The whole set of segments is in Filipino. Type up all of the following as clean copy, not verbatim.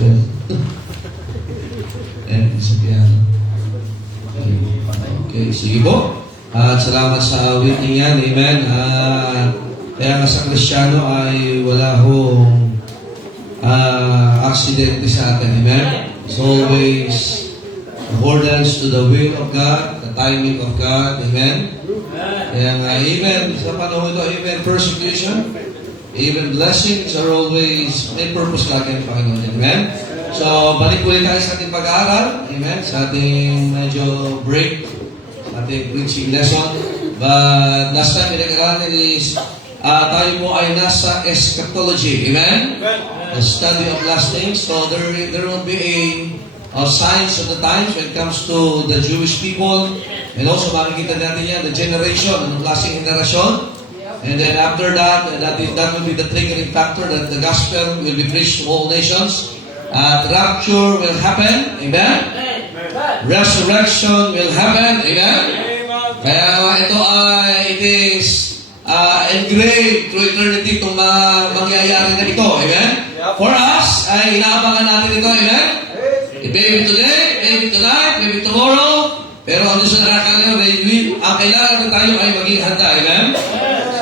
Sa piano. Okay, sige po. At salamat sa witness yan. Amen. Kaya nga sa Kristiyano ay wala hong aksidente sa atin. Amen. It's always accordance to the will of God, the timing of God. Amen. Kaya nga, amen. Sa panahon ito, amen. Persecution, even blessings are always may purpose lagi ang Panginoon. Amen. So, balik ulit tayo sa ating pag-aaral. Amen. Sa ating medyo break, sa ating preaching lesson. But last time, pinag-aralan is tayo po ay nasa eschatology. Amen. The study of last things. So, there will be a signs of the times when it comes to the Jewish people. And also, makikita natin yan, the generation, anong klaseng generasyon. And then after that, that will be the triggering factor that the gospel will be preached to all nations. Rapture will happen. Amen? Resurrection will happen. Amen? Kaya ito ay, it is engraved through eternity itong mangyayari na ito. Amen? For us, ay inaabangan natin ito. Amen? Maybe today, maybe tonight, maybe tomorrow. Pero ano sa nakakala, ang kailangan na tayo ay maging handa. Amen?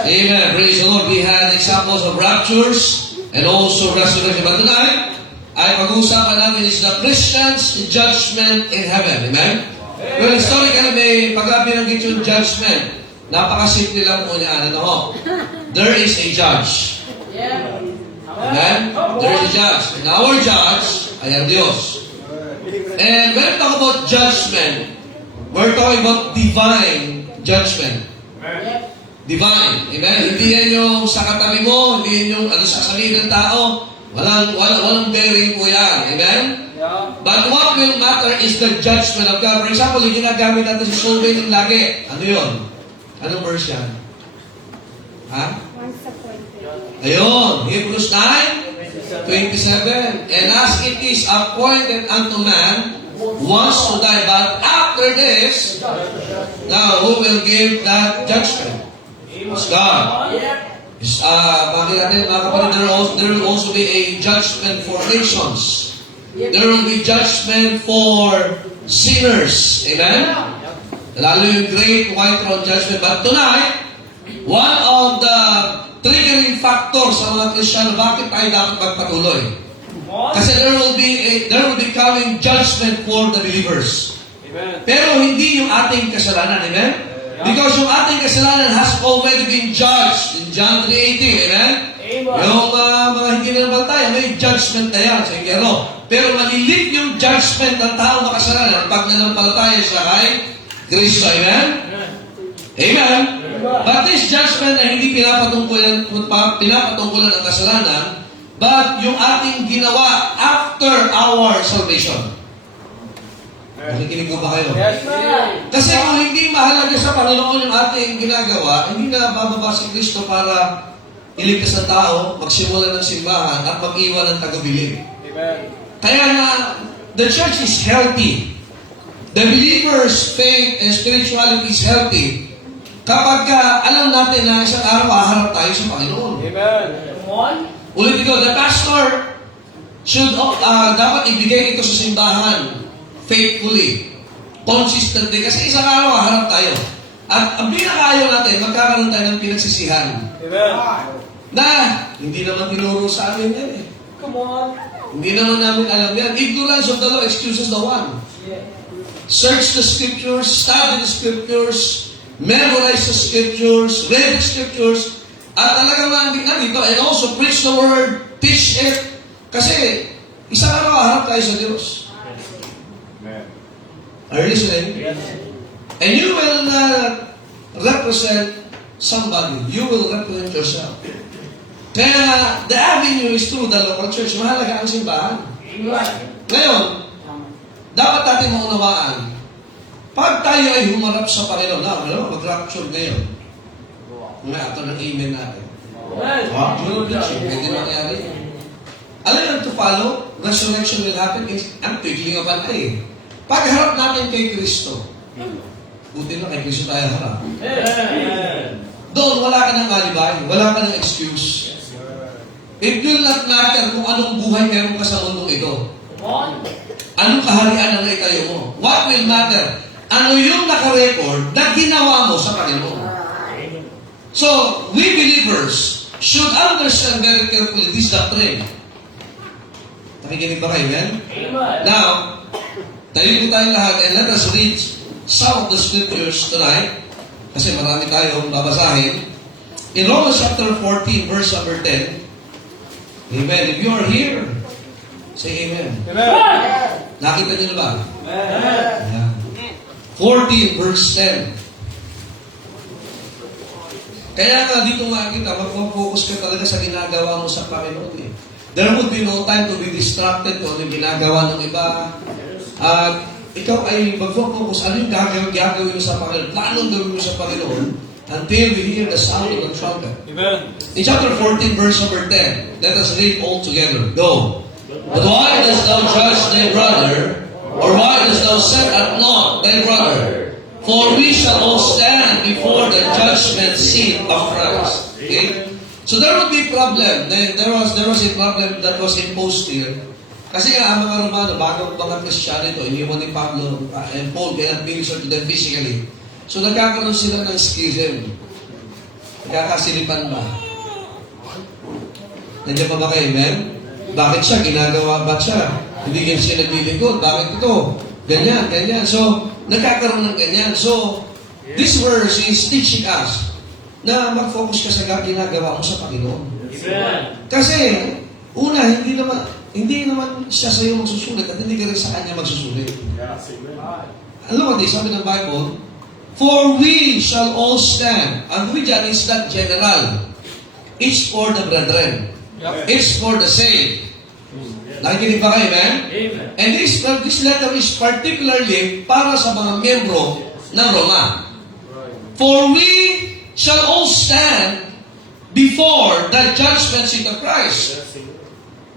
Amen. Praise the Lord. We had examples of raptures and also resurrection. But tonight, ay pag-uusapan natin is the Christian's judgment in heaven. Amen? Well, historically, may pag-binanggit yung judgment. Napakasimple lang po niya. Ano? There is a judge. Amen? There is a judge. And our judge ay ang Diyos. And when we talk about judgment, we're talking about divine judgment. Divine. Amen? Hindi yan yung sa katabi mo, hindi yan yung ano sa sasabihin ng tao. Walang bearing po yan. Amen? But what will matter is the judgment of God. For example, yung ginagamit natin sa soul winning lagi. Ano yun? Anong verse yan? Ha? Ayun. Hebrews 9:27. And as it is appointed unto man once to die, but after this, now who will give that judgment? It's God. Bakit natin, mga kapatid, there will also be a judgment for nations. There will be judgment for sinners. Amen? Lalo yung great white throne judgment. But tonight, one of the triggering factors sa mga Kristiyano, bakit tayo dapat magpatuloy? Kasi there will be coming judgment for the believers. Amen. Pero hindi yung ating kasalanan. Amen? Because yung ating kasalanan has already been judged in John 3:18. Amen? Yung mga hindi na nabaltayan, may judgment na yan sa ingyero. Pero malilit yung judgment ng tao makasalanan pag nanampalataya siya kay Kristo. Amen? Amen? But this judgment ay hindi pinapatungkulan ng kasalanan, but yung ating ginawa after our salvation. Nakikinig ko ba kayo? Yes, sir. Kasi kung hindi mahalaga sa Panginoon yung ating ginagawa, hindi na bababa si Kristo para iligtas ng tao, magsimula ng simbahan, at mag-iwan ng tagabili. Amen. Kaya nga, the church is healthy. The believer's faith and spirituality is healthy. Kapag alam natin na isang araw haharap tayo sa Panginoon. Amen. Ulit ito, the pastor should dapat ibigay ito sa simbahan faithfully, consistently, kasi isang araw haharap tayo. At ang pinakaayaw natin, magkakaroon tayo ng pinagsisihan. Amen. Na, hindi naman tinuro sa amin yan eh. Come on. Hindi naman namin alam yan. Ignorance of the law excuses the one. Search the scriptures, study the scriptures, memorize the scriptures, read the scriptures, at talagang nandito, and also preach the word, teach it. Kasi, isang araw haharap tayo sa Diyos. Are you listening? Yes. And you will not represent somebody. You will represent yourself. Kaya, the avenue is through the local church. Mahalaga ang simbahan. Ngayon, dapat natin maunawaan, pag tayo ay humarap sa Panginoon, mag-rapture ngayon, nga ito ng amen natin. Pwede nangyari. Alam nyo to follow, resurrection will happen. Ang twiggling of an eye. Pagharap natin kay Kristo, buti na kay Kristo tayo harap. Doon, wala ka ng alibay, wala ka ng excuse. It will not matter kung anong buhay meron ka sa mundong ito. Come on. Anong kaharian ang naitayo mo? What will matter? Ano yung nakarecord na ginawa mo sa Panginoon? So, we believers should understand very carefully this doctrine. Nakikinig ba kayo, man? Amen. Now, tayo po tayong lahat and let us read some of the scriptures tonight kasi marami tayong babasahin. In Romans chapter 14, verse number 10, amen. If you are here, say amen. Nakita niyo na ba? Ayan. 14 verse 10. Kaya nga dito makikita, mag-focus ka talaga sa ginagawa mo sa Panginoon. Eh. There would be no time to be distracted kung ano yung ginagawa ng iba. At ikaw ay mag-focus, ano yung gagawin mo sa Panginoon? Planong gawin mo sa Panginoon until we hear the sound of the trumpet. Amen. In chapter 14, verse number 10, let us read all together. Go. But why dost thou judge thy brother, or why dost thou set at naught thy brother? For we shall all stand before the judgment seat of Christ. Okay? So there would be problem. There was a problem that was imposed here. Kasi nga, ang mga Romano, bago mga Kristiyano ito, iniwan ni Pablo and Paul cannot minister to them physically. So nagkakaroon sila ng schism. Nagkakasilipan ba? Nandiyan pa ba kayo, men? Bakit siya? Ginagawa ba siya? Hindi ganyan siya naglilingkod. Bakit ito? Ganyan, ganyan. So, nagkakaroon ng ganyan. So, this verse is teaching us na mag-focus ka sa ginagawa mo sa Panginoon. Amen. Kasi, una, hindi naman siya sa iyo magsusulit at hindi ka rin sa kanya magsusulit. Ano ba sabi ng Bible? For we shall all stand. Ang we dyan is not general. It's for the brethren. It's for the saved. Nakikinig ba kayo, man? Amen. And this letter is particularly para sa mga miyembro ng Roma. For we shall all stand before the judgment seat of Christ.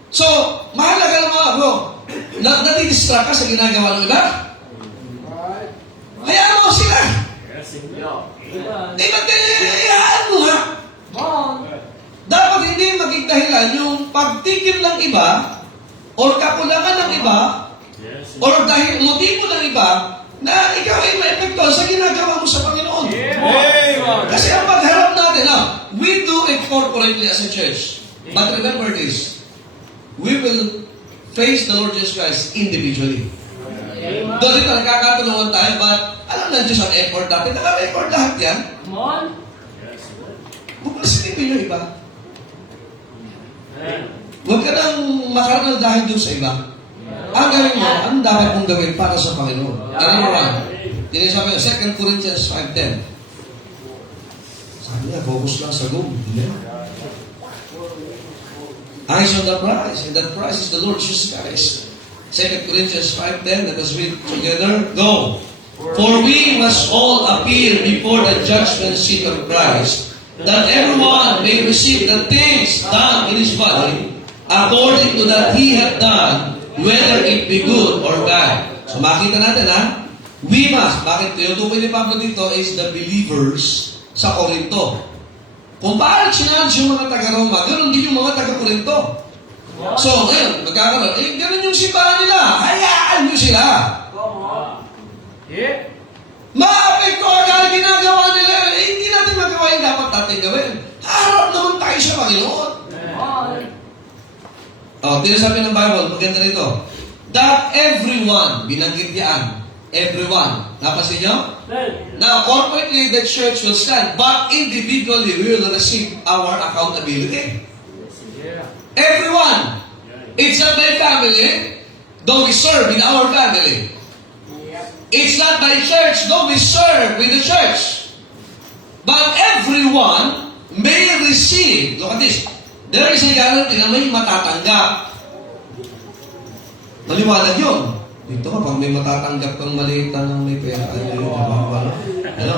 So, mahalaga na mga bro, nadidistract ka sa ginagawa ng iba? Hayaan mo sila. Eh, ba't ganyan? Hayaan mo ha? Come on. Dapat hindi maging dahilan yung pagtigil ng iba or kakulangan ng iba or dahil motibo ng iba na ikaw ay maepekto sa ginagawa mo sa Panginoon. Amen. Kasi ang pagharap natin, we do it corporately as a church. But remember this, we will face the Lord Jesus Christ individually. Amen. Doon ito, nagkakatulungan tayo, but alam na Diyos ang effort natin. Naka-effort lahat yan. Come on. Huwag silipin yung iba. Amen. Huwag ka nang makaranal dahil doon sa iba. Ang gawin mo, anong dapat mong gawin para sa Panginoon? Number one, yun yung sabi niya, 2 Corinthians 5:10. Sabi niya, focus lang sa goal. Eyes on the prize, and that prize is the Lord Jesus Christ. 2 Corinthians 5:10, let us read together. Go. For we must all appear before the judgment seat of Christ, that everyone may receive the things done in his body, according to that he hath done, whether it be good or bad. So makita natin we must. Bakit tinutukoy ni Pablo dito is the believers sa Korinto. Kung bakit sinansi yung mga taga-Roma, ganoon din yung mga taga-Korinto. So ngayon, magkakaroon, ganoon yung simbahan nila. Hayaan nyo sila. Come on. Yeah. Maapektuhan ka ginagawa nila. Hindi natin magawa yung dapat natin gawin. Harap naman tayo sa Panginoon. Tinasabi ng Bible, maganda rito. That everyone, binanggit yan, everyone. Napasin nyo? Now, corporately, the church will stand, but individually, we will receive our accountability. Everyone. It's not my family, though we serve in our family. It's not my church, though we serve with the church. But everyone may receive. Look at this. There is a guarantee na may matatanggap. Maliwanag yun. Dito ka, pag may matatanggap kang maliit na may pera, ano?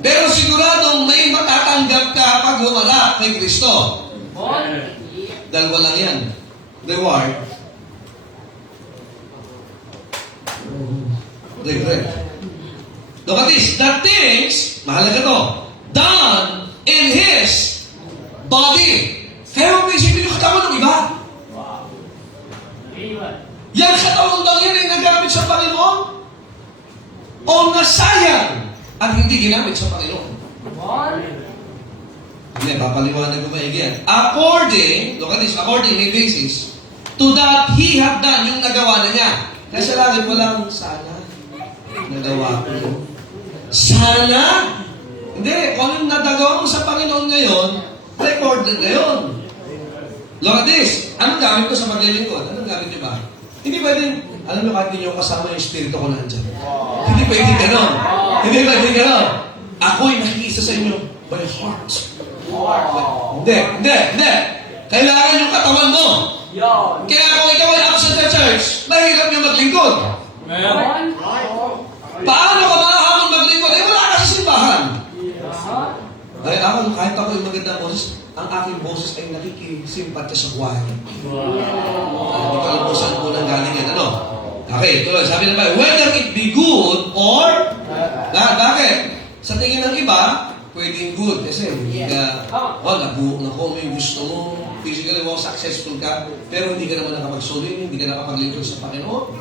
Pero siguradong may matatanggap ka pag lumala kay Kristo. Dalawa lang yan. Reward. Regret. Look at this. The things, mahalaga to, done in His body. Kaya huwag mo isipin yung katawan ng iba. Amen. Yan katawan lang yan ay nagamit sa Panginoon o nasayang at hindi ginamit sa Panginoon. Hindi, papaliwanag ko maigi yan. According, look at this, according may basis, to that he have done, yung nagawa na niya. Kaya sa langit walang sana, nagawa ko. Sana? Hindi, kung yung nagawa mo sa Panginoon ngayon, recorded na yun. Look at this, anong gamit ko sa paglilingkod? Anong gamit niyo ba? Hindi pwedeng, alam niyo, kahit hindi niyo kasama yung spirito ko nandyan. Hindi pwedeng ganon. Hindi pwedeng ganon. Ako'y nakiisa sa inyo by heart. Hindi. Kailangan yung katawan mo. Kaya kung ikaw ay absent sa church, mahirap yung maglingkod. Paano ka makahamon maglingkod? Eh, wala ka sa simbahan. Ay, ako, kahit ako yung magandang boses, ang aking boses ay nakikisimpatya sa buhay. Hindi ko alam po saan po nang galing yan. Ano? Okay, tuloy. Sabi na ba, whether it be good or... Bakit? Sa tingin ng iba, pwedeng good. Kasi hindi ka... nabuo na ko, may gusto mo. Physically, successful ka. Pero hindi ka naman nakapagsulit, hindi ka nakapaglingkod sa Panginoon.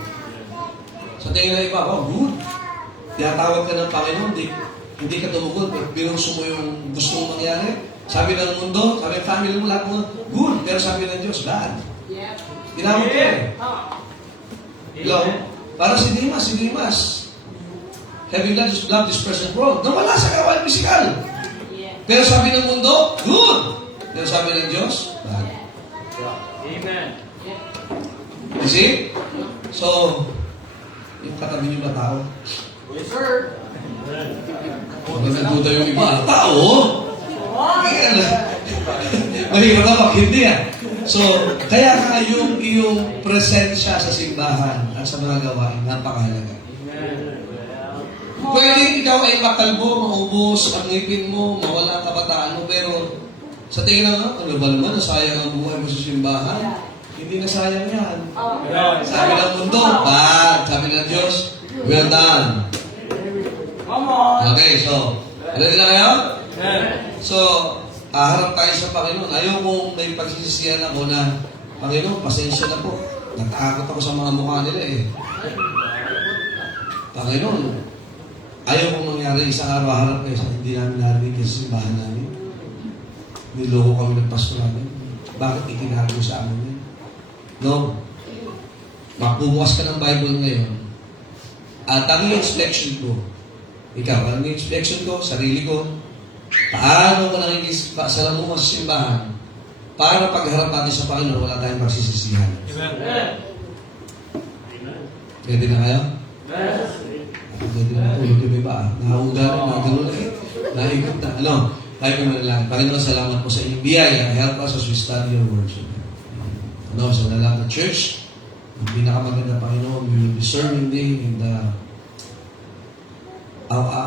Sa tingin ng iba, good. Tinatawag ka ng Panginoon, hindi ka tumugod, pero pinuso mo yung gusto mong mangyari. Sabi ng mundo, sabi ng family mo, lahat mo, good. Pero sabi ng Diyos, bad. Tinawag ka eh. Hello? Para si Dimas, having loved this present world, nawala sa kawan physical. Pero sabi ng mundo, good. Pero sabi ng Diyos, bad. Amen. You see? So, yung katabi niyo ba tao? Yes, sir. Huwag nagduda yung iba. Tao? Mahirap ka pag hindi So, kaya ka yung iyong presensya sa simbahan at sa mga gawain, napakahalaga. Pwede ikaw ay makalbo, maubos, ang ngipin mo, mawala ang kabataan mo, pero sa tingin na ano ba naman, nasayang ang buhay mo sa simbahan? Hindi nasayang yan. Sabi ng mundo, bad. Sabi ng Diyos, well done. Okay, so, ready na kayo? So, harap tayo sa Panginoon. Ayaw kong may pagsisisihan ako na, Panginoon, pasensya na po. Natakot ako sa mga mukha nila eh. Panginoon, ayaw kong mangyari isang araw harap kayo sa hindi namin narinig sa simbahan namin. Niloko kami ng pastor namin. Bakit itinago sa amin yun? No. Magbubukas ka ng Bible ngayon. At ang inspection ko, ikaw, ang inspection ko, sarili ko, paano ko nakikisalamuha sa simbahan para pagharap natin sa Panginoon, wala tayong magsisisihan. Pwede na kayo? Pwede na tulog yung iba. Nahuga rin, nagano na eh. Naikot na. Ano? Tayo po na lang. Panginoon, salamat po sa inyong biyaya. Help us as we study your words. Ano, sa nalang na church, ang pinakamaganda, Panginoon, we will be serving thee in the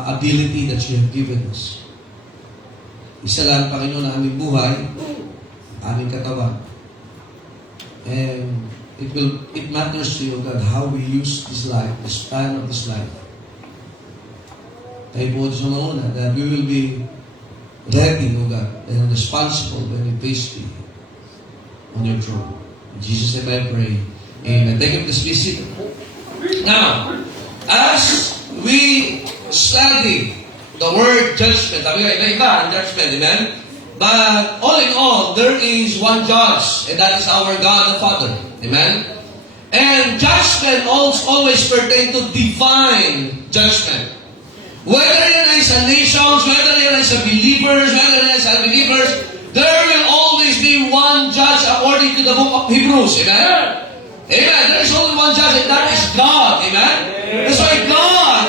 ability that you have given us. Isa lang, Panginoon, na aming buhay, aming katawan. And it matters to you, God, how we use this life, the span of this life. Tayo po sa mga una, that we will be ready, O God, and responsible when we face thee on your throne. In Jesus' name I pray. Amen. Thank you for this visit. Now, as we study the word judgment, sabi nga, iba-iba ang judgment, amen? But all in all, there is one judge, and that is our God the Father. Amen? And judgment always pertain to divine judgment. Whether yan ay sa nations, whether yan ay sa believers, whether yan ay sa unbelievers, there will always be one judge according to the book of Hebrews. Amen? Amen. There is only one judge, and that is God. Amen? That's why God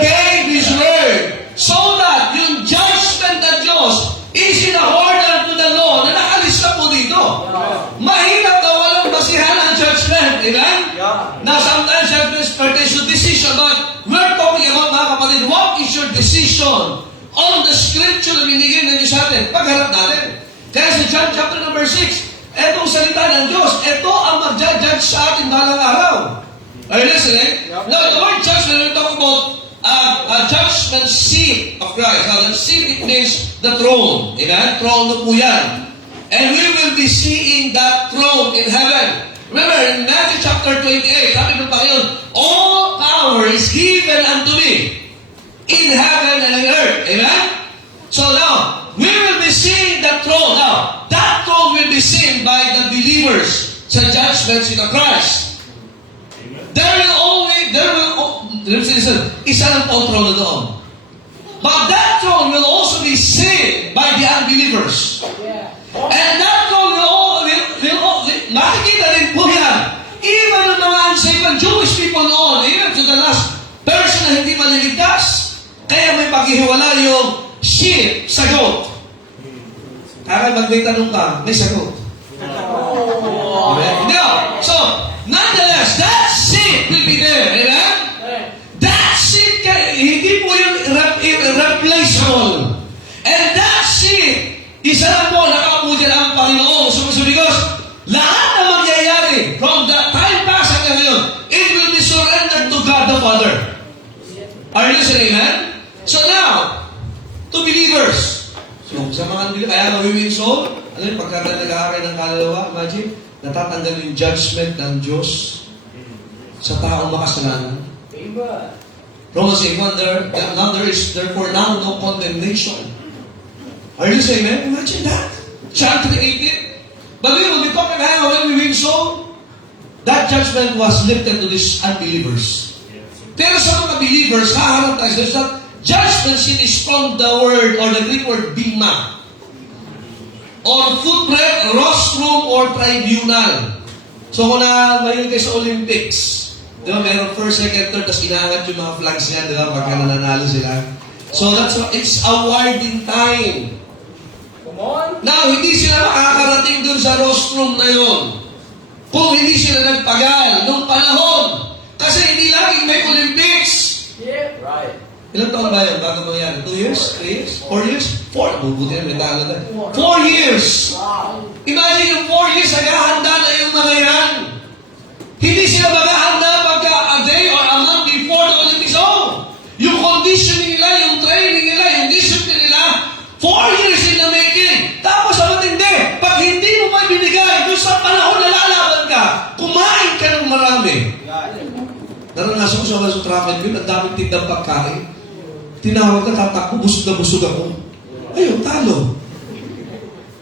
gave His word so that yung judgment ng Diyos is in accordance to the law na nakalista po dito. Mahirap na walang basihan ang judgment. Amen? Now, sometimes judgment pertains to decision, but we're talking about, mga kapatid, what is your decision on the scripture na binigyan ng Diyos sa atin? Pagharap natin. Kaya sa John chapter number 6, etong salita ng Diyos, ito ang mag-judge sa atin balang araw. Are you listening? Now, the word judgment, we're talking about a judgment seat of Christ. Now, the seat, it means the throne. Amen? Throne na po yan. And we will be seeing that throne in heaven. Remember, in Matthew chapter 28, sabi ng Panginoon, all power is given unto me in heaven and on earth. Amen? So now, we will be seeing that throne. Now, that throne will be seen by the believers sa judgment seat of Christ. Listen, isa lang po ang throne na doon. But that throne will also be seen by the unbelievers. And that throne makikita din po yan. Even ng mga unsaved Jewish people noon, even to the last person na hindi maliligtas, kaya may paghihiwala yung sheep sa goat. Kaya pag may tanong ka, may sagot. Amen? No. So, nonetheless, that sheep will be there. Amen? That sheep, hindi po yung irreplaceable. And that sheep, isa lang po, nakaupo dyan ang Panginoon. So because, lahat na mangyayari from the time past hanggang ngayon, it will be surrendered to God the Father. Are you listening, amen? So now, to believers. So, sa mga believers, kaya mawiwin soul, ano yung pagkata nag-aaral ng kaluluwa, imagine, natatanggal yung judgment ng Diyos sa taong makasalanan. Romans 8, now there is therefore now no condemnation. Are you saying, man? Imagine that. Chapter 18. But we will be talking about when we win soul, that judgment was lifted to these unbelievers. Pero sa mga believers, haharap tayo sa that judgment seat is from the word or the Greek word bima. Or footbread, rostrum, or tribunal. So kung na mahilig kayo sa Olympics, di ba, meron first, second, third, tapos inaangat yung mga flags niya, di ba, pagka nananalo sila. So that's why it's awarding time. Now, hindi sila makakarating dun sa rostrum na yun kung hindi sila nagpagal nung panahon. Kasi hindi laging may Olympics. Yeah, right. Ilang taon ba yan bago mangyari? 2 years? 3 years? 4 years? 4. Bubuti na, may talo na. 4 years! Imagine yung 4 years, naghahanda na yung mga yan. Hindi sila maghahanda pagka a day or a month before the Olympics. Oh! Yung conditioning nila, yung training nila, yung discipline nila, 4 years in the making. Tapos ang matindi, pag hindi mo pa binigay, doon sa panahon na lalaban ka, kumain ka ng marami. Naranasan ko sa traffic yun, ang daming tindang pagkain. Tinawag ka, tatakbo, busog na busog ako. Ayun, talo.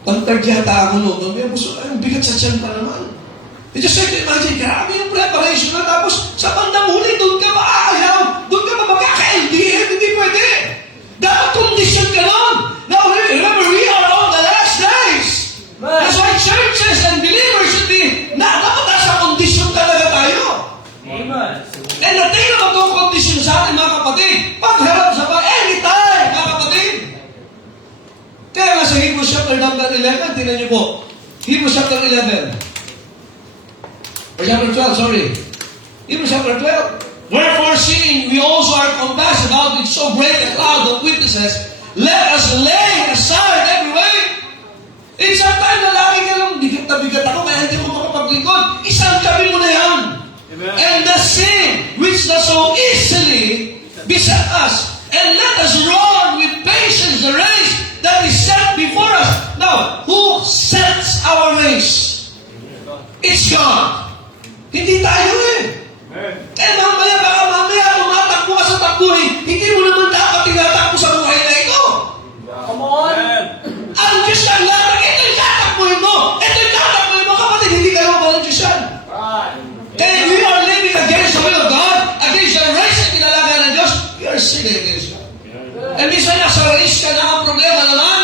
Pag-third yata ako noon, may busog, ayun, bigat sa tiyan pa naman. You just have to imagine, grabe yung preparation na tapos sa bandang huli, doon ka maaayaw, doon ka magkaka-LDM, hindi pwede. Dapat condition ka nun. Now, remember, we are on the last days. That's why churches and believers should be, dapat nasa condition talaga tayo. Amen. And the thing about those condition sa atin, mga kapatid, pagharap sa pa, anytime, mga kapatid. Kaya nga sa Hebrews chapter number 11, tingnan niyo po. Hebrews chapter 11. Or chapter 12, sorry. Hebrews chapter 12. Wherefore, seeing we also are compassed about with so great a cloud of witnesses, let us lay aside every weight. Isang time na lagi ka lang, bigat na bigat ako, kaya hindi ko makapaglingkod. Isang tabi mo na yan. Amen. And the sin which does so easily beset us, and let us run with patience the race that is set before us. Now, who sets our race? It's God. Hindi tayo eh. Kaya mamaya, baka mamaya tumatakbo ka sa takbuhin, hindi mo naman dapat tinatakbo sa buhay na ito. Come on. Ang Diyos ang lahat, ito yung tatakbuhin mo. Ito yung tatakbuhin mo, kapatid, hindi kayo mabalang Diyos yan. Right. Kaya we are living against the will of God, against the race na tinalaga ng Diyos, we are sinning against God. And minsan nasa race ka na, ang problema naman,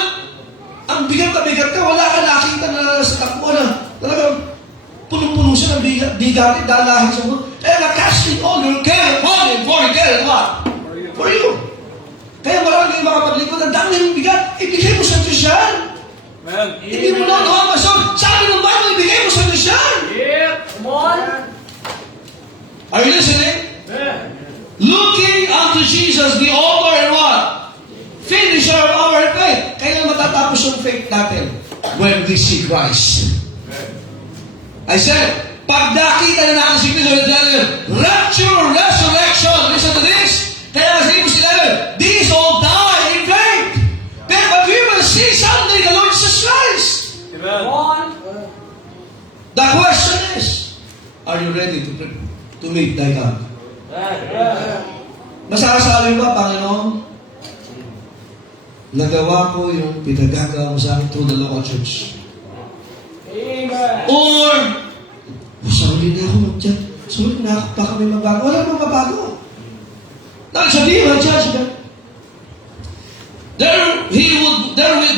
ang bigat na bigat ka, wala ka nakita na sa takbo na, talagang punong-puno siya ng bigatin, dalahin sa mundo. Kaya na-casting all your care upon Him, for He cares what? For you. Kaya marami kayong makapaglingkod, ang dami ng bigat, ibigay mo sa Diyos yan. Amen. Hindi mo na gawa mason. Sabi ng Bible, ibigay mo sa Diyos yan. Yeah, come on. Are you listening? Amen. Looking unto Jesus, the author and what? Finisher of our faith. Kaya matatapos yung faith natin when we see Christ. I said, pag nakita na natin si Cristo, rapture, resurrection, listen to this. Kaya sa Hebrews 11, these all die in faith. But we will see someday the Lord Jesus Christ. Amen. One. The question is, are you ready to meet thy God? Masasabi ba, Panginoon, nagawa ko yung pinagagawa mo sa akin through the local church? Amen. Or, sorry na ako mag-chat. Sorry na ako, baka may mabago. Wala namang mabago. Sabihin ang judgment.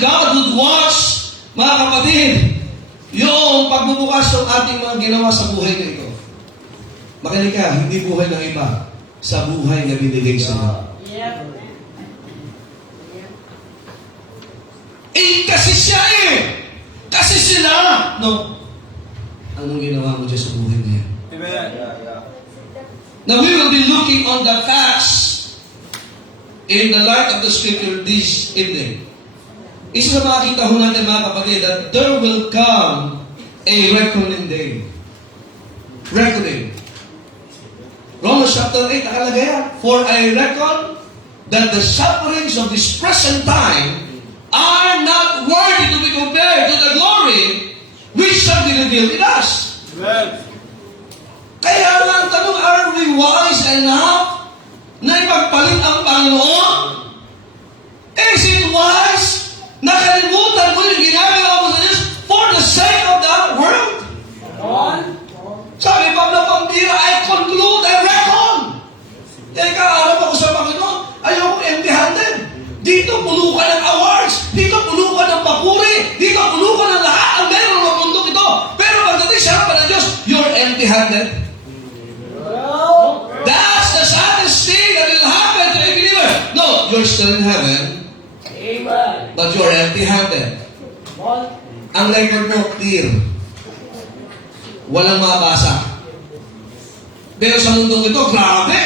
God would watch, mga kapatid, yung pagbubukas ng ating mga ginawa sa buhay na ito. Makinig ka, hindi buhay ng iba, sa buhay na binigay sa iyo. Yep. Kasi siya eh! Kasi sila! No. Anong ginawa mo dyan sa buhay na yan? Amen. Now we will be looking on the facts in the light of the scripture this evening. Isa sa makikita ho natin mga kapatid that there will come a reckoning day. Reckoning. Romans chapter 8, nakalagay yan. For I reckon that the sufferings of this present time are not worthy to be compared to the glory which shall be revealed in us. Amen. Kaya lang tanong, are we wise enough na ipagpalit ang Panginoon? Is it wise? Nakalimutan mo yung ginagawa mo sa Diyos for the sake of the world? One. Sabi pa na pambira, I conclude, I reckon. Teka, alam ako sa Panginoon, ayoko empty-handed. Dito puno ka ng awards, dito puno ka ng papuri, dito puno ka ng lahat ang meron ng mundo ito. Pero pagdating sa harapan ng Diyos, you're empty-handed. That's the saddest thing that will happen to a believer. No, you're still in heaven, Amen. but you're empty-handed. One. Ang record mo, clear. Walang mabasa. Pero sa mundong ito, grabe.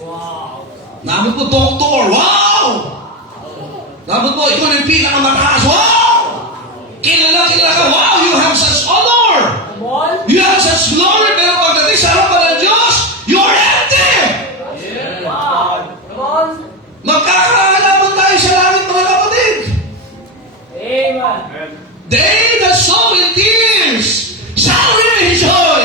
Wow. Nabot mo, doktor. Wow! Nabot mo, ito na yung pinakamataas. Wow! Kilala ka. Wow, you have such honor. One. You have such glory. Pero pagdating sa harapan ng Diyos, you're empty. Wow. One. Magkakaalaman tayo sa langit, mga kapatid. Amen. They that sow in tears shall reap in joy.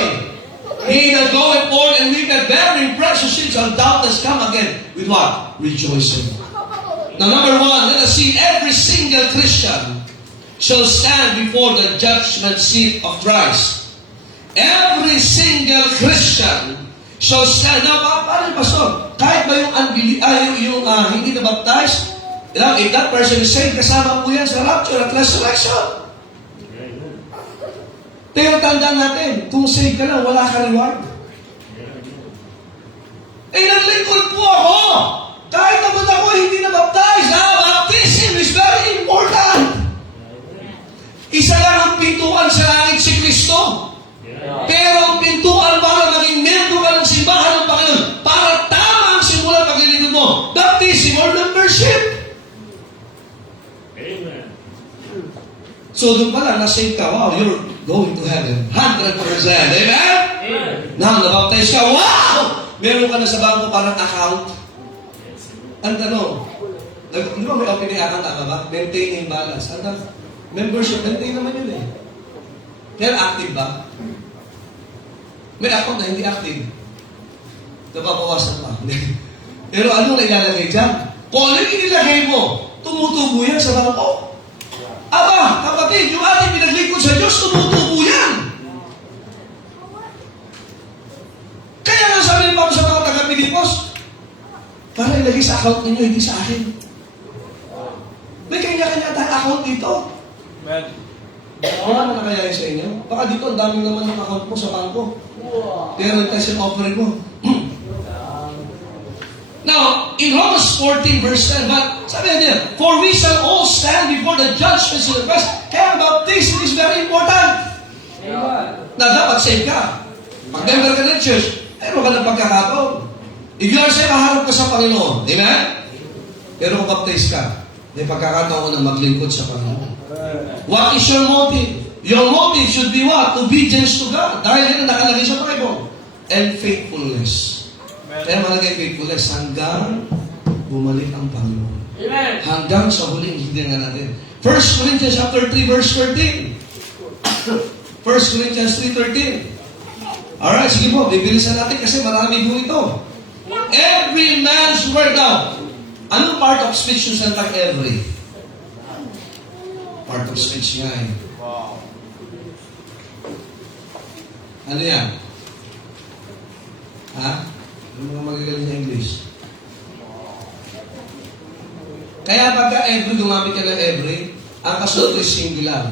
He that goeth forth and weepeth, bearing precious seeds, shall doubtless come again with what? Rejoicing. Now, number one, let us see every single Christian shall stand before the judgment seat of Christ. Every single Christian shall stand. Now, paano, Pastor? Kahit ba yung hindi na baptized, if that person is saved, kasama po yan sa rapture at resurrection. Pero tandaan natin, kung saved ka lang, wala ka reward. Naglingkod po ako. Kahit naman ako hindi na baptized, baptism is very important. Isa lang ang pintuan sa langit si Kristo. Pero ang pintuan para maging membro ka ng simbahan ng Panginoon, para tama ang simula paglilingkod mo, baptism or membership. Amen. So doon pala, na-save ka, wow, you're going to heaven. 100%. Amen? Amen. Now, nabaptize ka, wow! Meron ka na sa bangko parang account. Ang tanong, di ba may opening account ka ba? Maintaining balance. Ang membership, maintain naman yun eh. Kaya active ba? May account na hindi active. Napapawasan pa. Pero ano na ilalagay dyan? Kung ano yung inilagay mo, tumutubo yan sa bangko. Aba, kapatid, yung ating pinaglingkod sa Diyos, tumutubo yan. Kaya nga sabi pa sa mga taga-Pilipos, para ilagay sa account ninyo, hindi sa akin. May kanya-kanya tayong account dito. Amen. Ano naman nakayari sa inyo? Baka dito, ang daming naman ng account mo sa bangko. Wow. Kaya nag-test yung offering mo. Now, in Romans 14 verse 10, but sabi niya, for we shall all stand before the judgment seat of Christ. Kaya baptism is very important. Amen. Na dapat save ka. Mag-member ka ng church, meron ka ng pagkakataon. If you are saved, haharap ka sa Panginoon. Amen? Pero kung baptize ka, may pagkakataon ko na maglingkod sa Panginoon. What is your motive? Your motive should be what? Obedience to God. Dahil yun ang nakalagay sa Bible. And faithfulness. Kaya malagay faithfulness hanggang bumalik ang Panginoon. Amen. Hanggang sa huling hilingan natin. 1 Corinthians chapter 3 verse 13. 1 Corinthians 3:13. Alright, sige po, bibilisan natin kasi marami po ito. Every man's word now. Anong part of speech yung salitang every? Part of speech nga eh. Wow. Ano yan? Ha? Ano mga magagaling sa English? Kaya pagka every, gumamit ka ng every, ang kasunod is singular.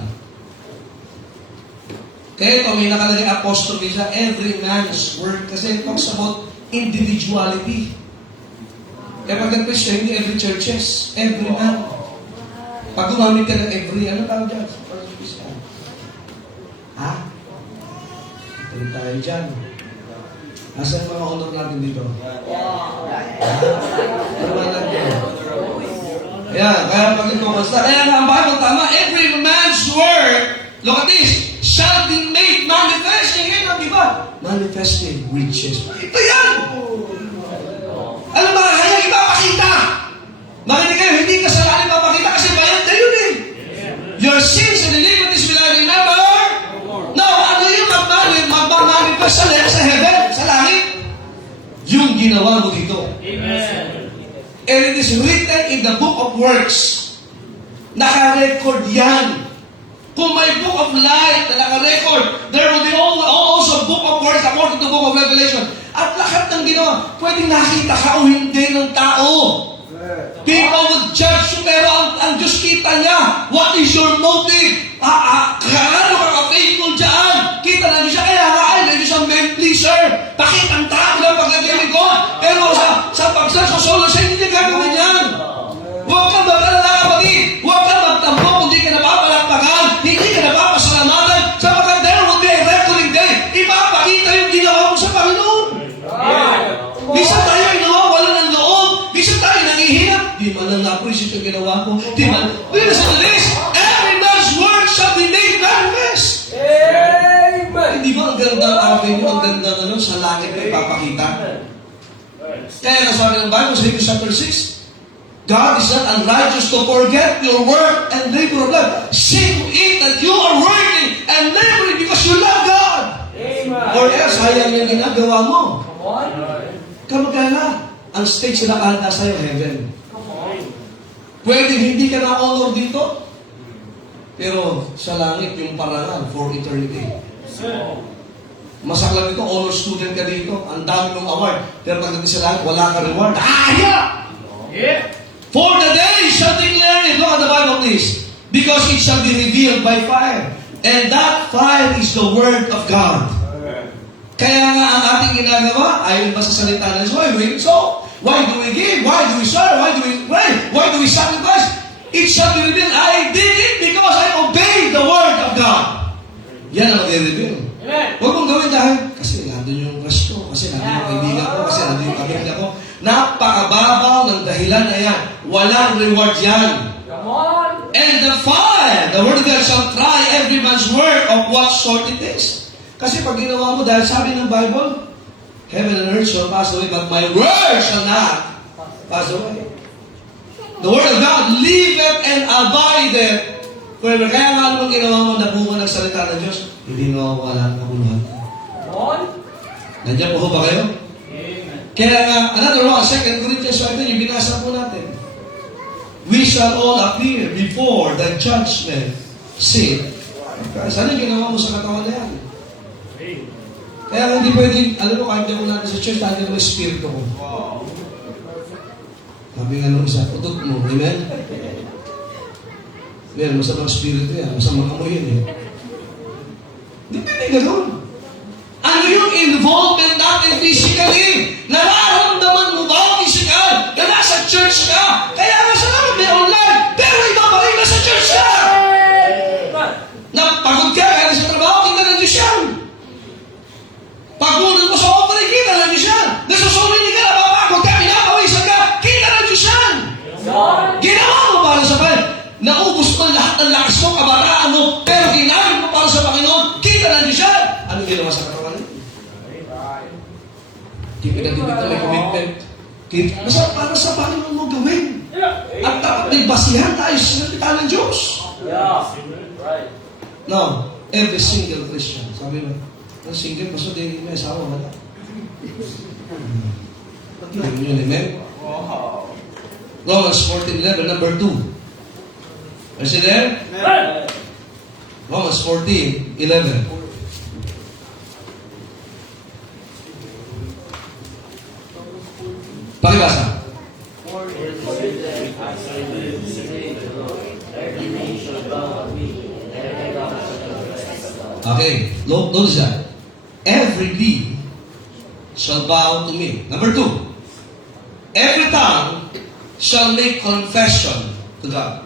Kaya ito, may nakalagay apostrophe sa every man's word kasi it talks about individuality. Kaya pag nag-preach ka, hindi every churches, every man. Pag gumamit ka ng every, ano tawag dyan? Ha? Ito tayo dyan. Nasaan mga honor natin dito? Ano ba natin? Ayan, kaya pag ito basta, kaya nga ang Bible tama, every man's word, look at this, shall be made manifest. Yan, di ba? Manifesting riches. Ito yan! Alam ba, kaya ipapakita. Makinig kayo, hindi kasalanan ipapakita kasi bayad na yun eh. Your sins and iniquities will I remember. Now, ano yung magmamanifest sa heaven, sa langit? Yung ginawa mo dito. Amen. And it is written in the book of works. Naka-record yan. Kung may book of life na naka-record, there will be also book of works according to the book of Revelation. At lahat ng ginawa, pwedeng nakita ka o hindi ng tao. People would judge you, pero ang Diyos kita niya. What is your motive? Kaano ka ka-faithful dyan? Kita na Diyos siya, kaya hain na Diyos ang man pleaser. Bakit ang tao ng pagkagaling ko? Pero sa pagsasasolo siya, hindi niya gagawin yan. Huwag kang mag-alala kapatid. Huwag kang magtampo kung hindi ka napapalakpakan. Hindi ka napapasalamatan. Sapagkat there will be a reckoning day. Ipapakita yung ginawa mo sa Panginoon. Minsan tayo ay nawawala ng loob. Minsan tayo nangihina. Di man lang na-appreciate yung ginawa ko. Di man. Listen to this. Every man's word shall be made manifest. Amen. Hindi ba ang ganda ng avenue, ang ganda ng sa langit na ipapakita? Kaya nasabi ng Bible sa Hebrews chapter 6, God is not unrighteous to forget your work and labor of love. See to it that you are working and laboring because you love God. Amen. Or else, sayang yung ginagawa mo. Come on. Kamagana, ang stage na nakahanda sa'yo, heaven. Come on. Pwede hindi ka na-honor dito, pero sa langit yung parangal for eternity. Masaklang dito, honor student ka dito, ang dami mong award, pero pagdating sa langit, wala ka reward. Yeah. For the day shall declare it. Look at the Bible, please. Because it shall be revealed by fire. And that fire is the Word of God. Kaya nga ang ating ginagawa, ayon ba sa salita ng Diyos, why do we so? Why do we give? Why do we serve? Why do we pray? Why do we sacrifice? It shall be revealed. I did it because I obeyed the Word of God. Yan ang i-reveal. Amen. Huwag mong gawin dahil, kasi nandun yung crush ko, kasi nandun yung kaibigan ko, kasi nandun yung pamilya ko. Napakababaw ng dahilan na yan. Walang reward yan. Come on. And the fire, the word of God shall try every man's work of what sort it is. Kasi pag ginawa mo, dahil sabi ng Bible, heaven and earth shall pass away, but my word shall not pass away. The word of God liveth and abideth forever. Kaya nga naman ginawa mo na bunga ng salita ng Diyos, hindi mawawala ang kabuluhan. Come on. Nandiyan po ba kayo? Amen. Kaya nga, another one, 2 Corinthians 5, yung binasa po natin. We shall all appear before the judgment seat. Saan yung ginawa mo sa katawan na yan? Kaya hindi pwede, alam mo, kahit ako natin sa church, dahil mo espiritu ko. Sabi nga nung isa, utot mo, amen? Well, masamang espiritu yan, masamang amoy yan eh. Hindi pwede ganun. Ano yung involvement natin physically? Nararamdaman mo ba ang physical na nasa church ka? Kaya nga sa namin may online, pero iba pa rin nasa church ka. Napagod ka, kaya sa trabaho, kita ng Diyos yan. Pagod mo sa offering, kita ng Diyos yan. Nasusulit ka, napapagod ka, pinapawisan ka, kita ng Diyos yan. Ginawa mo para sa Panginoon. Naubos mo lahat ng lakas mo, kabataan mo, pero ginamit mo para sa Panginoon, kita ng Diyos yan. Ano ginawa sa katawan? Di pinatibig na may commitment. Basta para sa Panginoon mo gawin. At dapat may basihan tayo sa salita ng Diyos. Yeah. Right. No. Every single Christian. Sabi mo, ang single, basta di may asawa, wala. Amen. Amen. Romans 14:11, number 2. Is it there? Amen. Romans 14:11. Pakibasa. Okay, notice that. Every knee shall bow to me. Number 2. Every tongue shall make confession to God.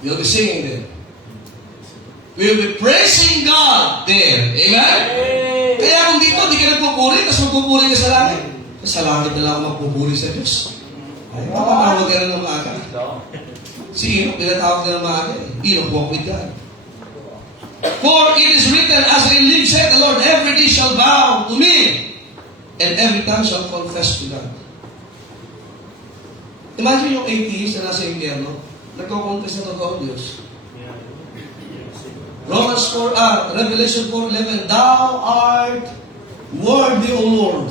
We'll be singing there. We'll be praising God there. Amen? Kaya kung dito, di ka nagpupuri, tapos magpupuri ka sa langit. Sa langit na lang ako magpupuri sa Diyos. Ay, papatawag ka na ng maaga. Si Enoch, pinatawag na ng maaga. Enoch walk with God. For it is written, as I live, said the Lord, every knee shall bow to me, and every tongue shall confess to God. Imagine yung atheist na nasa impyerno, nagko-confess na totoo Diyos. Romans 4, Revelation 4:11, Thou art worthy, O Lord.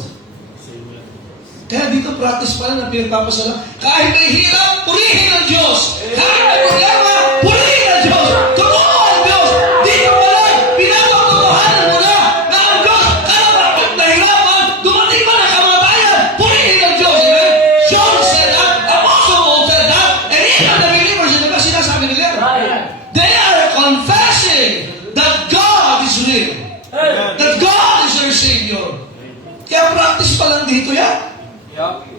Kaya dito practice pala na pinagpapasala. Kahit may hirap, purihin ang Diyos. Kahit may problema, purihin ang Diyos. Totoo ang Diyos. Dito pala, pinapatotohanan mo na ang Diyos. Kaya bakit nahirapan, dumating ba na kamatayan, purihin ang Diyos. Amen? John said that, Apostle Paul said that, and even the believers, ano ba sinasabi nila? They are confessing that God is real. That God is their Savior. Kaya practice pa lang dito yan.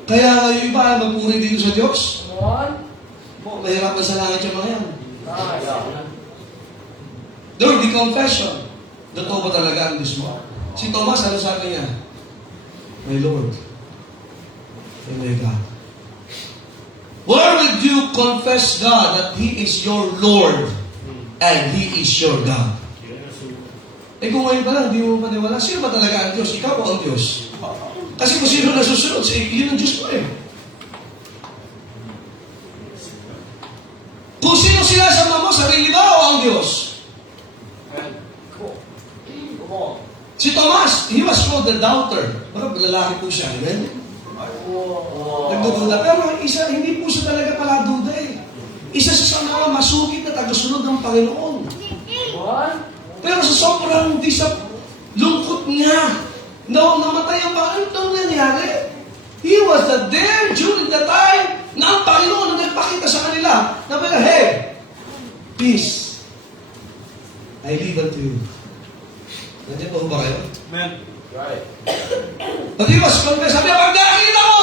Kaya yung iba magpuri dito sa Diyos. Mahirap na sa langit yung mga yan. There will be confession. Totoo ba talaga ang Diyos mo? Si Thomas, ano sabi niya? My Lord and my God. Where would you confess God that He is your Lord and He is your God? Eh kung ngayon pa lang, hindi mo maniwala, sino ba talaga ang Diyos? Ikaw o ang Diyos? Kasi kung sino nasusunod, yun ang Diyos mo eh. Kung sino sinasama mo, sarili ba o ang Diyos? Si Thomas, he was called the doubter. Baka lalaki po siya, amen? Nagdududa. Pero hindi po siya talaga pala duda eh. Isa siya sa mga masugid na tagasunod ng Panginoon. Pero sa sobrang lungkot niya, namatay ang Panginoon, anong nangyari? He was there during the time na ang Panginoon na nagpakita sa kanila na pala, hey, peace, I leave unto you. Nandiyan po ba kayo? Amen. Right. But he was confessed. Sabi niya, pag nakakita ko,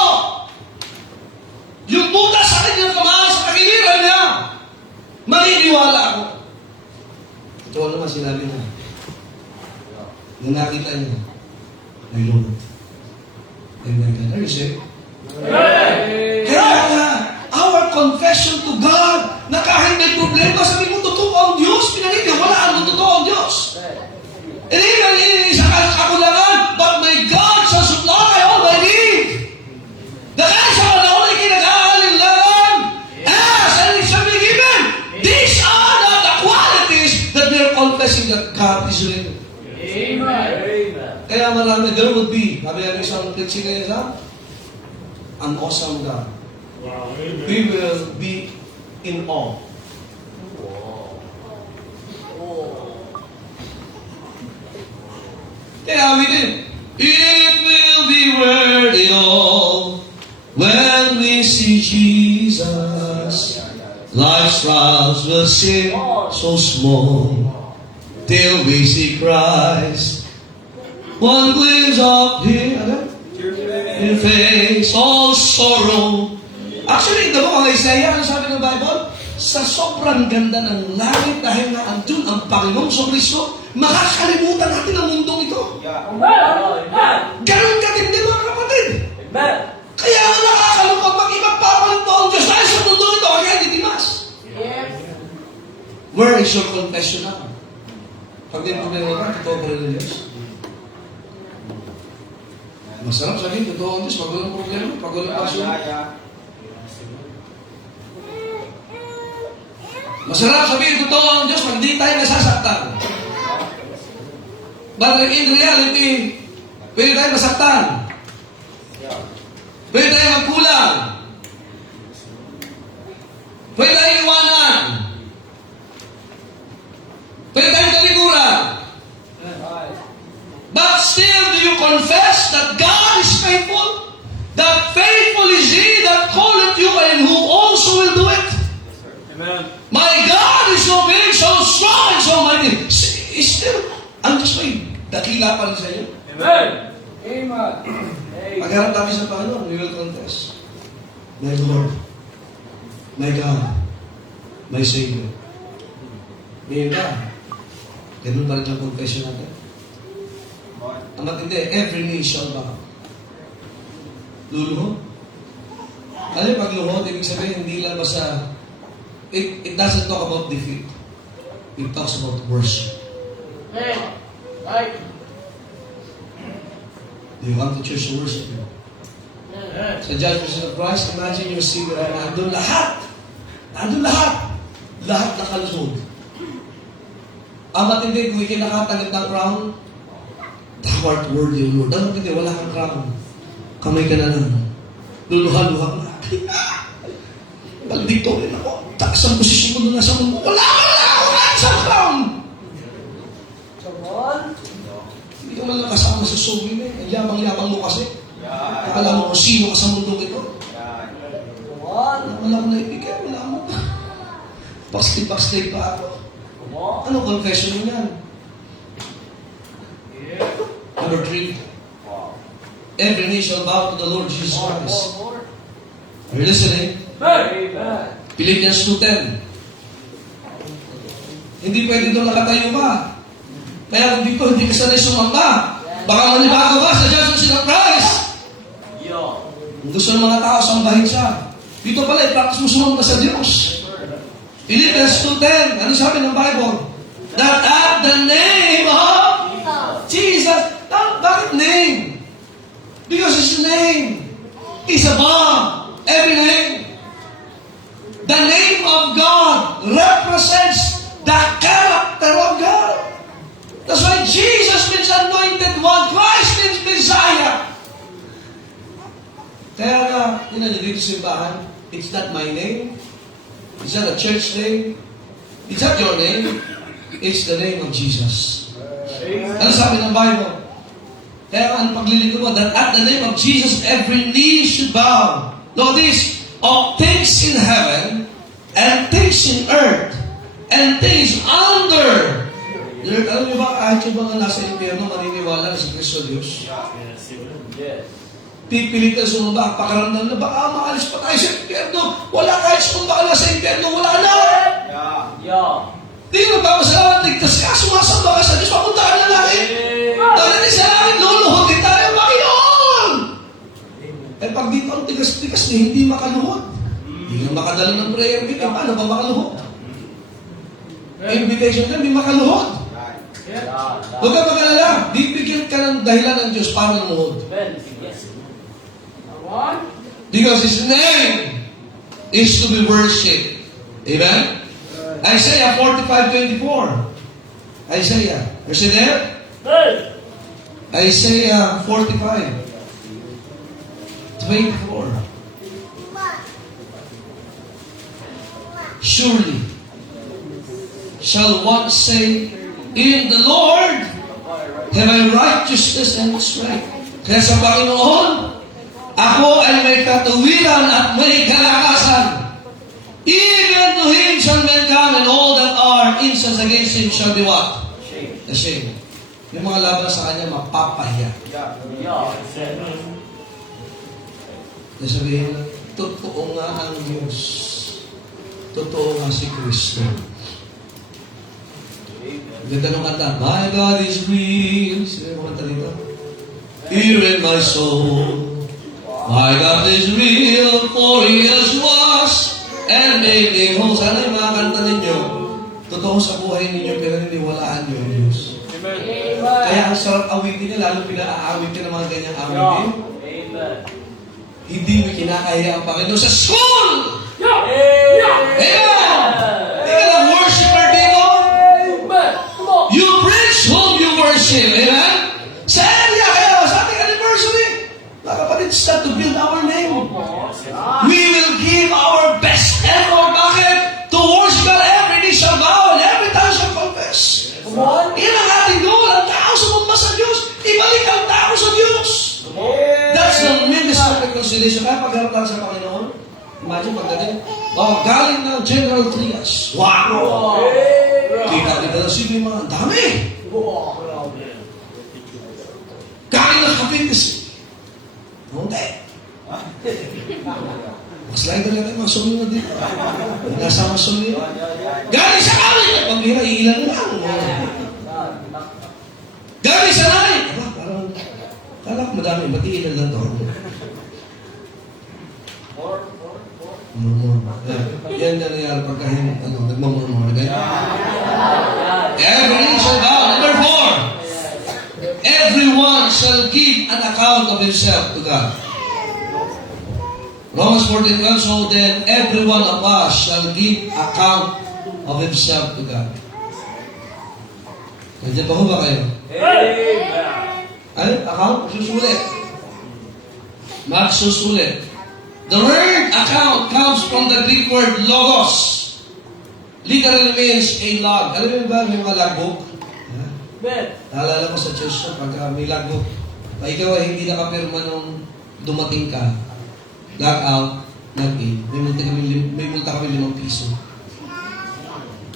yung butas sa kanyang kamay sa kakiliran niya, maniniwala ako. Ito naman sinabi niya. Nung nakita niya, my Lord. Amen. Are you saying? Kaya our confession to God na kahit may problema, sabi mo, totoo ang Diyos, pinaniniwalaan mo, totoo ang Diyos. And even in isa kakulangan, but my God shall supply all my need. Dahil sa panahon ay kinag-aalinlangan, and it shall be given. These are the qualities that we are confessing that God is real. Amen. Kaya marami, there would be, sabi namin isang preaching ngayon sa, an awesome God. We will be in awe. Kaya amin din, it will be worth it all when we see Jesus. Life's trials will seem so small till we see Christ. One glimpse of Him in face, all sorrow. Actually, ito mo, ang Isaiah, ano sabi ng Bible? Sa sobrang ganda ng langit dahil na andun ang Panginoong Kristo, makakalimutan natin ang mundong ito. Ganun katindi mga kapatid. Kaya ang nakakalungkot pag ipagpapalit mo ang Diyos dahil sa mundo ito, kaya ditimas. Where is your confession now? Pag din problema ka, totoo pa rin ang Diyos. Masarap sabihin, totoo ang Diyos, pag walang problema, pag walang pasyon. Masarap sabihin totoo ang Diyos pag di tayo nasasaktan. But in reality, pwede tayo masaktan. Pwede tayo magkulang. Pwede tayo iwanan. Pwede tayo talikuran. But still, do you confess that God is faithful? That faithful is He that calleth you and who also will do it? Amen. My God is so big, so strong, and so mighty. Is still, ang Diyos ko'y dakila pa rin sa iyo. Amen. Amen. Pagharap natin sa Panginoon, we will confess. My Lord, my God, my Savior. Ngayon ba? Ganun ba rin ang confession natin? Ang matindi, every knee shall bow. Luluhod. Ano yung pagluhod? Ibig sabihin, hindi lang basta, it doesn't talk about defeat. It talks about worship. Right. Do you want to choose to worship Him? Sa judgment of Christ, imagine your Savior ay nandun lahat. Nandun lahat. Lahat nakalusod. Ang matindi, kung ikinakatanggap ng crown, thou art worthy, O Lord. Ang matindi, wala kang crown. Kamay ka na lang. Luluha-luha na. Maldito rin ako. Taas ang posisyon ko doon na sa mundo. Wala sa crown. Hindi ka man lang kasama sa sobi na. Ang yabang-yabang mo kasi. Akala mo kung sino ka sa mundo ito. Wala ko na ibigay. Wala mo. Backslide pa ako. Ano confession mo yan? Number 3. Every knee shall bow to the Lord Jesus Christ. Are you listening? Amen. Philippians 2:10. Hindi pwede doon nakatayo ka. Kaya kung dito, hindi ka sanay sumamba. Baka manibago ka sa judgment of Christ. Kung gusto ng mga tao, sambahin siya. Dito pala, i-practice mo sumamba sa Diyos. Philippians 2:10. Ano sabi ng Bible? That at the name of Jesus. Bakit name? Because His name is above every name. The name of God represents the character of God. That's why Jesus means anointed one. Christ means Messiah. Kaya nga, yun na dito sa simbahan, it's not my name. It's not a church name. It's not your name. It's the name of Jesus. Ano sabi ng Bible? Kaya ang paglilingkod mo, that at the name of Jesus, every knee should bow. Notice, of things in heaven, and things in earth, and things under. Alam niyo ba, kahit yung mga nasa impyerno, maniniwala na si Kristo Diyos. Yes. Pipilitan sumamba, pakaramdam na baka maalis pa tayo sa impyerno. Wala kahit sumamba ka na sa impyerno, wala na. Di mo papasalamat, ligtas ka, sumasamba ka sa Diyos, papunta ka na langit. Dahil din sa langit, luluhodin tayo, Panginoon. Eh pag dito ang tigas-tigas na hindi makaluhod, hindi na makadala ng prayer meeting, paano ba makaluhod? Invitation na, hindi makaluhod. Huwag ka magalala, bibigyan ka ng dahilan ng Diyos para lumuhod. Because His name is to be worshipped. Amen? Isaiah 45:24. Isaiah. Is it there? Isaiah 45:24. Surely shall one say, in the Lord have I righteousness and strength. Kaya sa Panginoon, ako ay may katuwiran at may kalakasan. Even to Him shall men come, and all that are incense against Him shall be what? Ashamed. Yung mga laban sa Kanya, mapapahiya. Kaya sabihin lang, totoo nga ang Diyos. Totoo nga si Kristo. Ganda nung kanta, my God is real. Sino yung kanta dito? Here in my soul. My God is real, for He has washed and made me whole. Sana yung mga kanta ninyo, totoo sa buhay ninyo, pero niniwalaan nyo ang Diyos. Kaya ang sarap awitin niya, lalo pina-aawit ka ng mga ganyang awitin. Hindi mo kinakaya ang Panginoon sa school! Amen! ka ng worshiper dito? Amen. Come on. You preach whom you worship. Amen? Sa area, kaya sa ating anniversary, mga kapatid, start to build our name. We will give our best effort. Bakit? To worship God, every knee shall bow and every tongue shall confess. Come on. Yan ang ating goal. Ang tao sumamba sa Diyos. Ibalik ang tao sa Diyos. That's the ministry of reconciliation. Kaya pagharap tayo sa Panginoon, imagine pagdating, galing ng General Trias. Wow! Kita na sila yung mga dami. Galing ng Cavite City. Hindi. Mag-slide na natin mga sumino dito. Nasa mga sumino. Galing sa Cavite! Pagbira, iilan lang. Galing sa Nai! Kala ko madami, ba't iilan lang to? Yan na nangyari pagka nagmamurmur. Every knee shall bow. Number 4. Everyone shall give an account of himself to God. Romans 14:12, so then every one of us shall give account of himself to God. Nandiyan pa ho ba kayo? Ano? Account? Susulit. Magsusulit. The word account comes from the Greek word logos. Literally means a log. Alam mo ba may mga logbook? Naalala ko sa church ko, pagka may logbook, ikaw ay hindi nakapirma nung dumating ka, log out, log in, may multa kami 5 piso.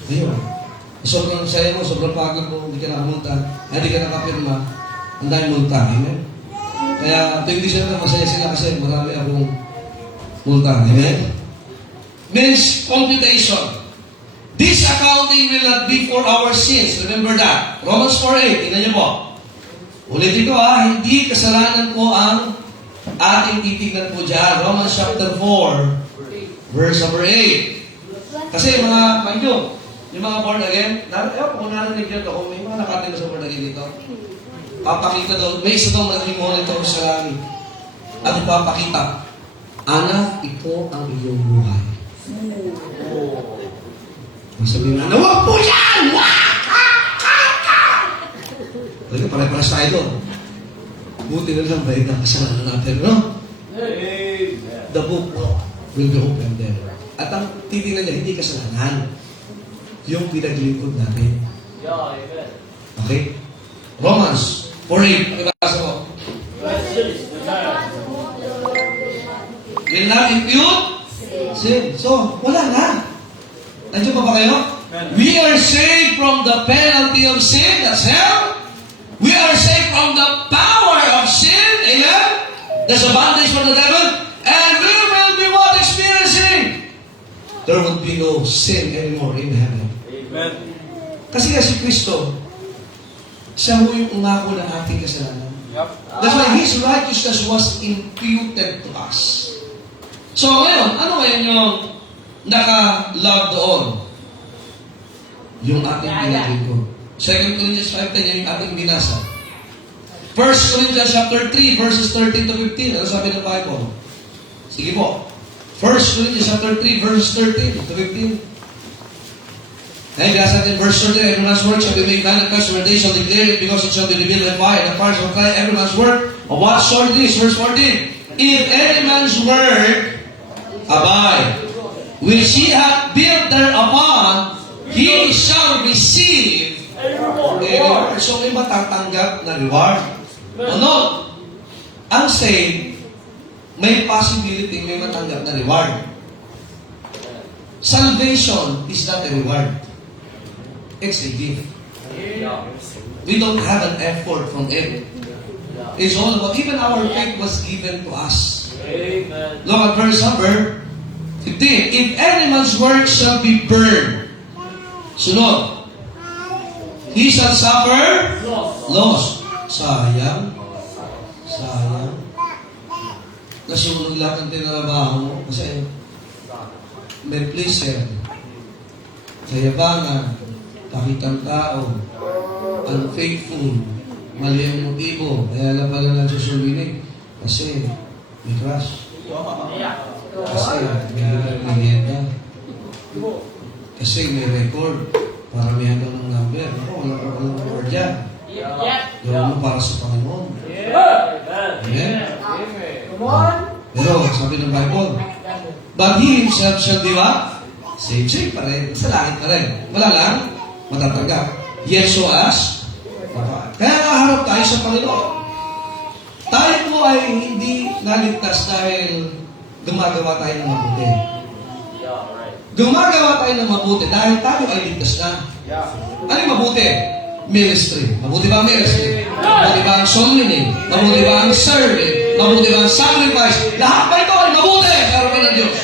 Ayun. Sobrang saya mo, sobrang pagod mo, hindi ka nakamulta, hindi ka nakapirma, ang dahil multa. Amen? Kaya, hindi sila masaya sila kasi marami akong multa. Amen? Means computation. This accounting will not be for our sins. Remember that. Romans 4:8. Tingnan niyo po. Ulit ito hindi kasalanan po ang ating titignan po dyan. Romans chapter 4, verse number 8. Kasi mga pangyo, yung mga born again, kung narinig nyo ito, kung may mga nakatin sa born again dito, papakita daw, may isa daw malaking monitor sa langit. At ipapakita, anak, ito ang iyong buhay. Sabihin na, nawag po yan! Talaga, pare-paras tayo doon. Buti na lang bayad ang kasalanan natin, no? The book will be open there. At ang titignan niya, hindi kasalanan. Yung pinaglingkod natin. Okay? Romans 4:8. Pakibasa ko. Will not impute sin. So, wala na. Nandiyo pa ba kayo? We are saved from the penalty of sin. That's hell. We are saved from the power of sin. Amen? That's a bondage from the devil. And we will be what? Experiencing. There would be no sin anymore in heaven. Amen. Kasi si Kristo, siya ho yung umako ng ating kasalanan. That's why His righteousness was imputed to us. So ngayon, ano ngayon yung naka-log doon? Yung ating pinag-lingkod. 2 Corinthians 5:10, yung ating binasa. 1 Corinthians chapter 3, verses 13 to 15. Ano sabi ng Bible? Sige po. 1 Corinthians chapter 3, verses 13 to 15. Hey, binasa natin verse 13. Every man's work shall be made manifest, where they shall declare it, because it shall be revealed in fire. The fire shall try every man's work of what sort it is. Verse 14. If any man's work abide, which he hath built thereupon, he shall receive a reward. So may matatanggap na reward. Ano? Ang saved, may possibility may matanggap na reward. Salvation is not a reward. It's a gift. We don't have an effort from it. It's all about, even our faith was given to us. Amen. Look at verse number 15. If any man's work shall be burned, sunod, he shall suffer loss. Sayang. Sayang. Nasunog lahat ng tinarabaho mo kasi may pleasure, kayabangan, pakitang tao, unfaithful, mali ang motibo, kaya lang pala nagsusulinig kasi may crush. Kasi may nieta. Kasi may record. Paramihan daw ng number. Ako, walang record yan. Gawin mo para sa Panginoon. Amen? Come on. Pero, sabi ng Bible, but he himself shall be what? Same pa rin. Sa langit pa rin. Wala lang, matatanggap. Yes, so as? Kaya nakaharap tayo sa Panginoon. Tayo po ay hindi naligtas dahil gumagawa tayo ng mabuti. Gumagawa tayo ng mabuti dahil tayo ay ligtas na. Ano yung mabuti? Ministry. Mabuti ba ang ministry? Mabuti ba ang soul winning? Mabuti ba ang serving? Mabuti ba ang sacrifice? Lahat ba ito ay mabuti sa harapan ng Diyos?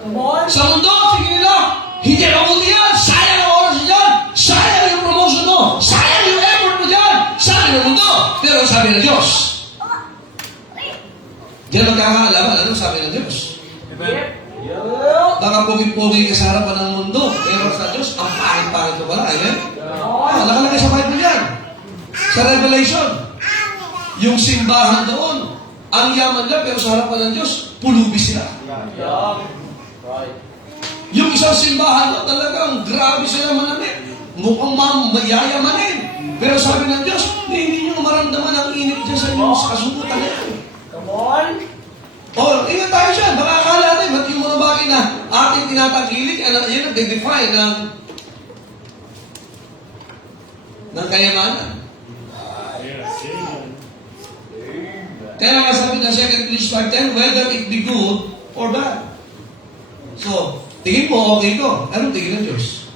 Come on. Sa mundo, sige nila, hindi mabuti yan. Sayang ang oras dyan. Sayang yung promotion mo. Sayang yung effort mo dyan. Sabi ng mundo. Pero sabi ng Diyos. Diyan magkakaalaman. Ano sabi ng Diyos? Baka pogi-pogi ka sa harapan ng mundo. Pero sa Diyos, ang pahit-pahit mo pala. Amen? Nakalagay sa Bible yan. Sa Revelation. Yung simbahan doon, ang yaman lang, pero sa harapan ng Diyos, pulubi sila. Yung isang simbahan doon, talagang grabe sila manamit. Mukhang mayayamanin. Pero sabi ng Diyos, hindi nyo maramdaman ang init dyan sa inyong kasubutan yan. Come on. Oh, ingat tayo dyan. Baka akala natin, ba't yung mga bagay na ating tinatangkilik, yan ang define ng kayamanan. Kaya nga sabi ng 2 Corinthians 5:10, whether it be good or bad. So, tingin mo, okay ito. Anong tingin ng Diyos?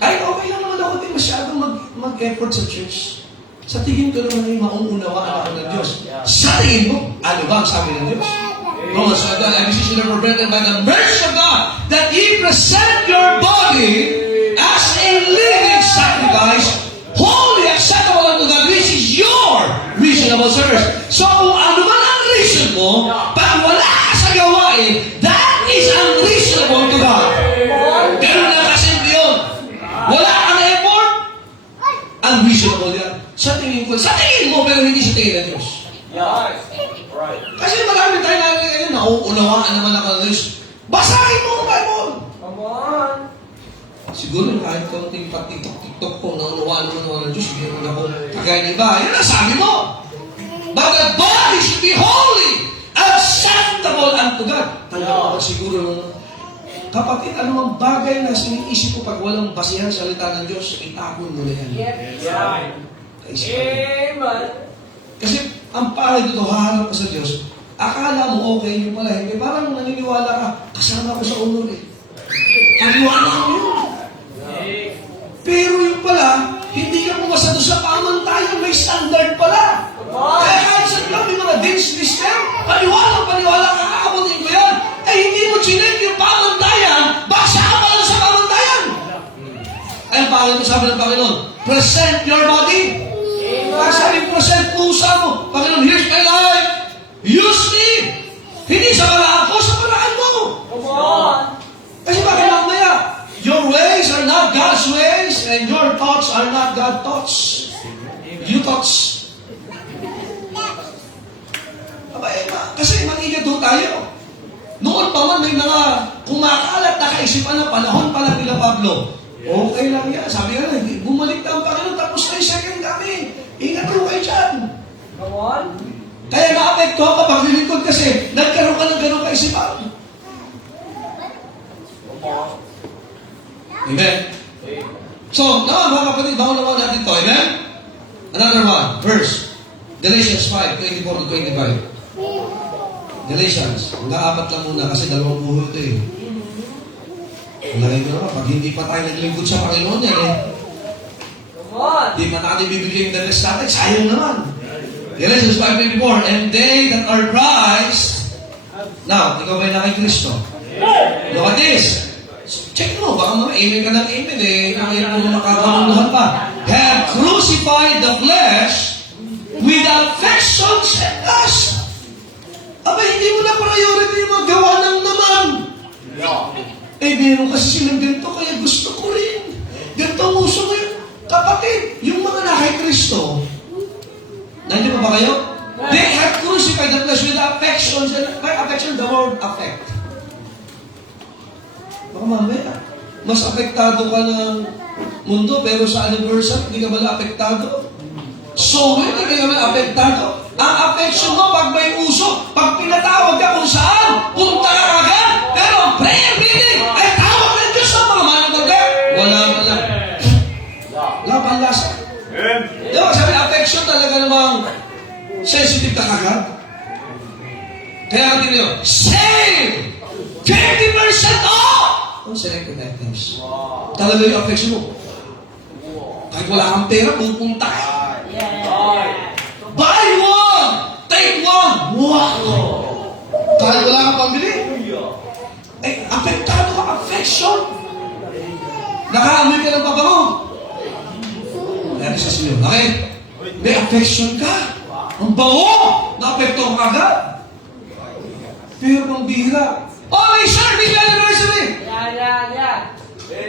Ay, okay lang naman ako din masyadong mag-effort sa church. Sa tingin ko naman ay maununawaan ako ng Diyos. Sa tingin mo, ano ba ang sabi ng Diyos? Romans 5:1, I beseech you therefore, brethren, by the mercy of God, that ye present your body as a living sacrifice, holy, acceptable unto God, which is your reasonable service. So kung ano man ang reason mo, pag wala ka sa gawain, that is unreasonable to God. Ganun lang kasimple yun. Wala kang effort, unreasonable yan. Sa tingin mo, pero hindi sa tingin ng Diyos. Kasi marami tayo ngayon, nauunawaan naman ako ng Diyos. Basahin mo ang Bible. Come on. Siguro kahit konting TikTok ko, naunawaan naman ako ng Diyos, hindi naman ako kagaya ng iba. Yan ang sabi mo. But the body should be holy, acceptable unto God. Tanda ko siguro nung kapatid, anumang bagay na siniisip ko pag walang basihan sa salita ng Diyos, itapon mo na yan. Amen. Kasi ang pangit ito, haharap ka sa Diyos, akala mo okay yun pala, hindi. Parang naniniwala ka, kasama ko sa unod eh. Paniwala ko yun. Pero yun pala, hindi ka pumasado sa pamantayan, may standard pala. Kaya kahit sa lang may mga dance system, paniwala ka, kakabutin ko yan. Eh hindi mo chinek yung pamantayan, basa ka pa lang sa pamantayan. Ay, ang pangit mo sabi ng Panginoon, present your body. Sabi, present pusa mo. Panginoon, here's my life. Use me. Hindi sa paraan ko, sa paraan mo. Come on. Kasi bakit mamaya, your ways are not God's ways and your thoughts are not God's thoughts. You thoughts. Kasi mag-ingat tayo. Noon pa man may mga kumakalat na kaisipan na panahon pa lang nila Pablo. Okay lang yan. Sabi nga lang, bumalik na ang Panginoon tapos na yung second coming. Ingat mo kayo dyan. Come on. Kaya na-apekto ka pag nilingkod kasi nagkaroon ka ng ganun kaisipan. Amen? So, mga kapatid, bako naman natin ito. Amen? Another one, verse. Galatians 5:24-25. Galatians. Ang-aapat lang muna kasi dalawang buho ito eh. Malagay ko naman, pag hindi pa tayo naglingkod sa Panginoon yan eh. Come on. Di pa natin bibigyan yung dalas natin, sayang naman. Galatians 5:24, and they that are Christ. Now, ikaw ba'y na kay Kristo? Look at this. Check mo, baka mga amen ka ng amen eh. Nakaya mo makakanunuhan pa. Have crucified the flesh with affections and lusts. Aba, hindi mo na priority yung magawa ng naman. Eh, meron kasi silang ganito, kaya gusto ko rin. Ganito ang uso ngayon. Kapatid, yung mga nakay Kristo, nandiyan pa ba kayo? They have crucified the flesh with affections. And by affection, the word affect. Baka mamaya, mas apektado ka ng mundo, pero sa anniversary, hindi ka pala apektado. So, hindi ka naman apektado. Ang affection mo, pag may uso, pag pinatawag ka kung saan, punta ka agad. Pero prayer meeting, ay tawag ng Diyos sa mga mananaga. Wala ka lang. Wala pang lasa. Di ba, sabi, affection talaga namang sensitive ka agad. Kaya ang tingin nyo, save 30% off! Ang selected items. Talaga yung affection mo. Kahit wala kang pera, pupunta ka. Buy one! Take one! Wow! Kahit wala kang pambili. Eh, apektado ka, affection. Nakaamoy ka ng pabango. Ayan siya sa'yo. Okay? May affection ka. Ang bango! Naapekto ka agad. Pero pang bihira. Oh, may service anniversary!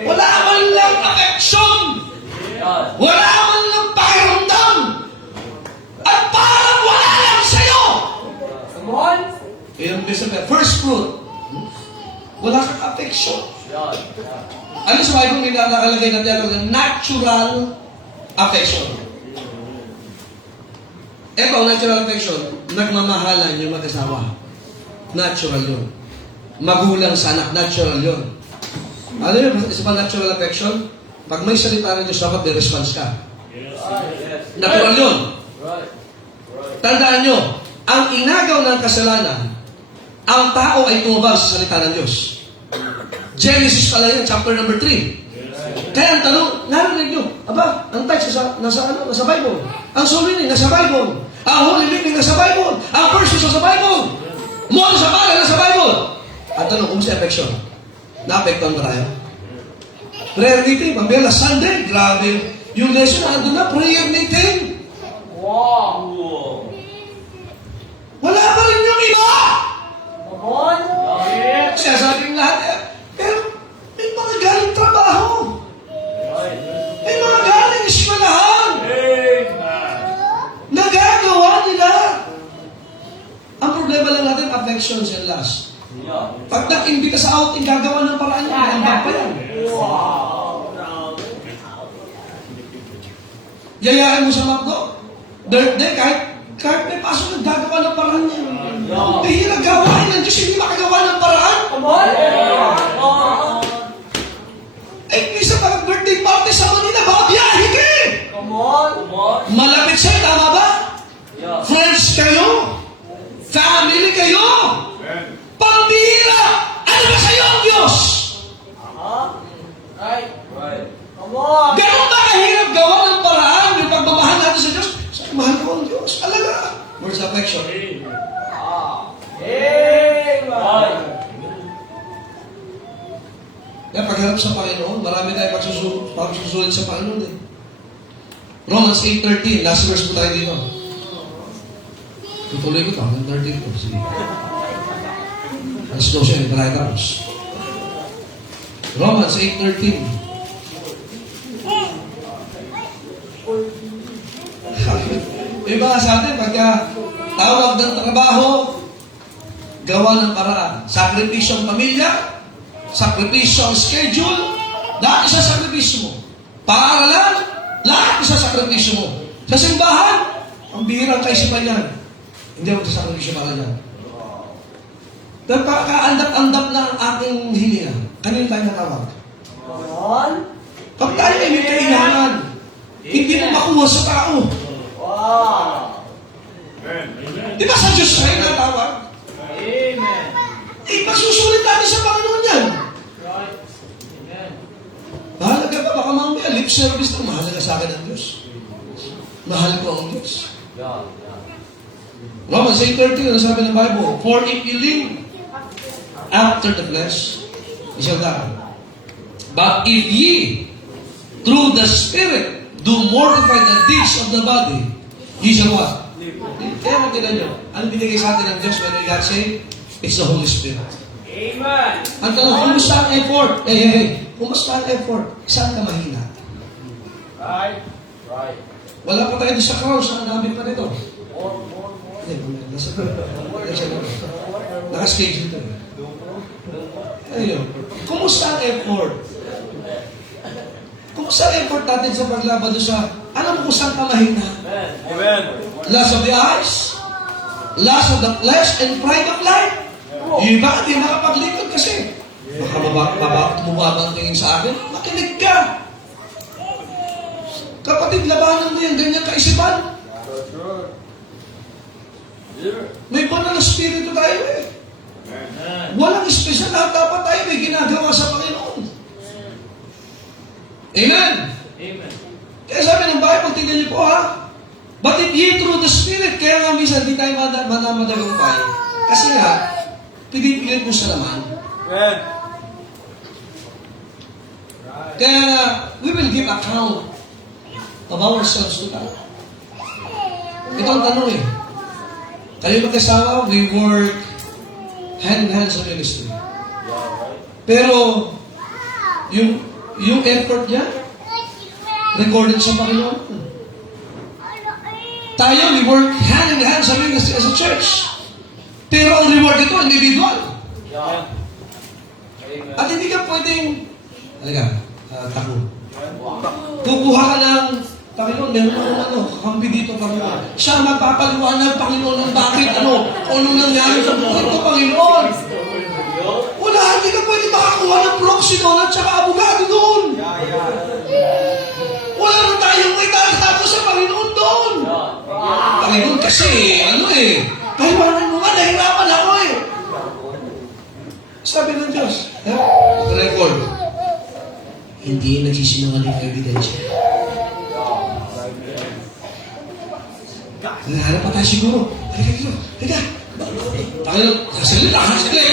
Wala man lang affection! Wala man lang pakiramdam! At parang wala lang sa'yo! Come on! Kaya first fruit, wala kang affection. Ano sa Bible may nakalagay na tiyatawag ng natural affection? Ito, ang natural affection, nagmamahalan yung mag-asawa. Natural yun. Magulang sa anak, natural yun. Ano yun? Isa pa natural affection? Pag may salita ng Diyos, dapat may response ka. Natural yun. Tandaan nyo, ang inagaw ng kasalanan, ang tao ay tumabag sa salita ng Diyos. Genesis pala yan, chapter number 3. Kaya ang tanong, narinig nyo, aba, ang text nasa Bible. Ang soul winning, nasa Bible. Ang holy living, nasa Bible. Ang verse nasa Bible. Mo sa pala, nasa Bible. At tanong, kumusta affection? Na-affectan ba tayo? Prayer meeting, pambela Sunday, grabe. Yung lesson, ando na, prayer meeting. Wow! Wala pa rin yung iba! Come on! Kaya sabi ng lahat, pero may mga galing trabaho. May mga galing eskwelahan. Nagagawa nila. Ang problema lang natin, affections and lust. Pag nag-imbita sa outing, gagawa ng paraan niya. Ang pa yan. Yayain mo sa McDo. Birthday, kahit may pasok, gagawa ng paraan niya. Bihira gawain ng Diyos, hindi makagawa ng paraan. Come on! Eh, isa pag birthday party sa Manila, baka biyahe ka eh. Come on! Malapit sa'yo, tama ba? Friends kayo. Family kayo. Pambihira. Ano ba sa'yo ang Diyos? Right. Come on! Ganun ba kahirap gawa ng paraan yung pagmamahal natin sa Diyos? Sa mahal ko ang Diyos. Alaga. Words of affection. Amen! Kaya pagharap sa Panginoon, marami tayo pagsusulit sa Panginoon eh. Romans 8:13, last verse po tayo dito. Tutuloy ko ito, hanggang 13 ko. Sige. Alas 12, hindi pa tayo tapos. Romans 8:13. Iba nga sa atin, pagka tawag ng trabaho, gawa ng paraan. Sakripisyong pamilya, sakripisyong schedule, lahat isa sakripisyo mo. Paaralan, lahat isa sakripisyo mo. Sa simbahan, ang bihirang kaisipan yan. Hindi ako sa sakripisyo para yan. Pero kaandap-andap na ang ating hilinga. Kanino tayo natawag? Come on! Pag tayo ay may kailangan, hindi mo makuha sa tao. Wow! Di ba sa Diyos tayo natawag? Amen! Pagsusulit natin sa Panginoon yan. Right. Amen. Mahalaga ba? Baka mamaya lip service na mahalaga sa akin ang Diyos. Mahal ko ang Diyos. Romans 8:13, ano sabi ng Bible? For if you live after the flesh, you shall die. But if ye, through the Spirit, do mortify the deeds of the body, ye shall what? Kaya magtinan nyo, ano binigay sa atin ng Diyos when we got saved? It's the Holy Spirit. Amen! Ang tanong, kumusta ang effort? Kumusta ang effort? Saan ka mahina? Right. Wala pa tayo sa cross, ang dami pa nito. More. Naka-schedule to. Ayun. Kumusta ang effort? Kumusta ang effort natin sa paglaban doon sa, alam mo kung saan ka mahina? Amen. Lust of the eyes, lust of the flesh, and pride of life. Yung iba, hindi nakapaglikod kasi. Baka mababang tingin sa akin, makinig ka. Kapatid, labanan mo yung ganyan kaisipan. May banal na spirito tayo eh. Walang espesyal na dapat tayo may ginagawa sa Panginoon. Amen? Amen. Kaya sabi ng Bible, tingnan niyo po ha. But if ye through the Spirit, kaya nga minsan di tayo manamadalumpay. Kasi nga, pinipilit mo sa laman. Amen. Kaya nga, we will give account of ourselves to God. Ito ang tanong eh. Kayo magkasama, we work hand in hand sa ministry. Pero, yung effort niya, recorded sa Panginoon. Tayo, we work hand in hand sa ministry as a church. Pero ang reward ito, individual. At hindi ka pwedeng, tako. Kukuha ka ng, Panginoon, meron akong kampi dito, Panginoon. Siya magpapaliwanag, Panginoon, ng bakit, anong nangyari sa buhay ko, Panginoon. Wala, hindi ka pwede makakuha ng proxy doon at saka abogado doon. Wala na tayong may tago sa Panginoon doon. Panginoon kasi, kahiwanan mo nga, nahirapan ako eh. Sabi ng Diyos, record, hindi nagsisinungaling ebidensya. Nahanap pa tayo siguro. Halika. Panginoon, sasalita ka, sige.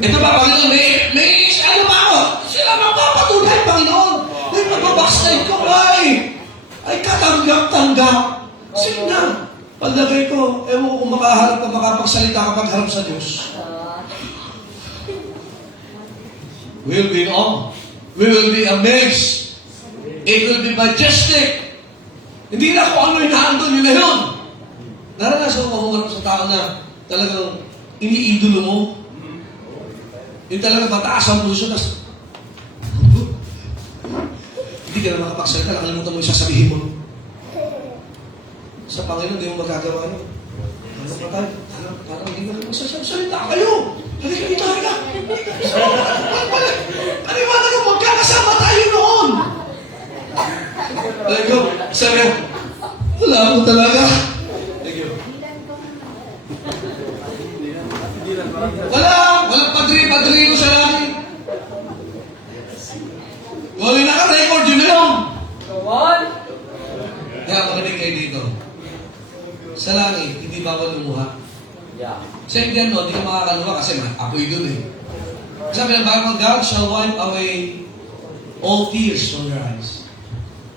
Ito ba, Panginoon, may ano ba ako? Sila magpapatunay, Panginoon. May magbabackslide ko, ay katanggap-tanggap. Sige na. Pagdagay ko, ewan ko kung makaharap ka, makapagsalita kapag harap sa Diyos. We'll be awe. We will be amazed. It will be majestic. Hindi na kung ano inaandon yun na yun. Naranasan mo humarap sa tao na talagang iniidolo mo. Yung talagang mataas ang puso, tapos hindi ka na makapagsalita, nakalimutan mo yung sasabihin mo. Sa Panginoon, hindi mo magagawa yun. Ano pa tayo? Parang hindi mo magsasalita kayo. Halika dito, halika. Paniwala ka, magkakasama tayo noon. Thank you. Sabi ko, wala ako talaga. Thank you. Walang padri-padrino sa langit. Wala naka-record yun na yun. Come on. Kaya makinig kayo dito. Sa langit, hindi bawal lumuha. Yeah. Sa Indian, no, hindi ka makakaluha kasi apoy dun eh. Sabi ng Bible, God shall wipe away all tears from your eyes.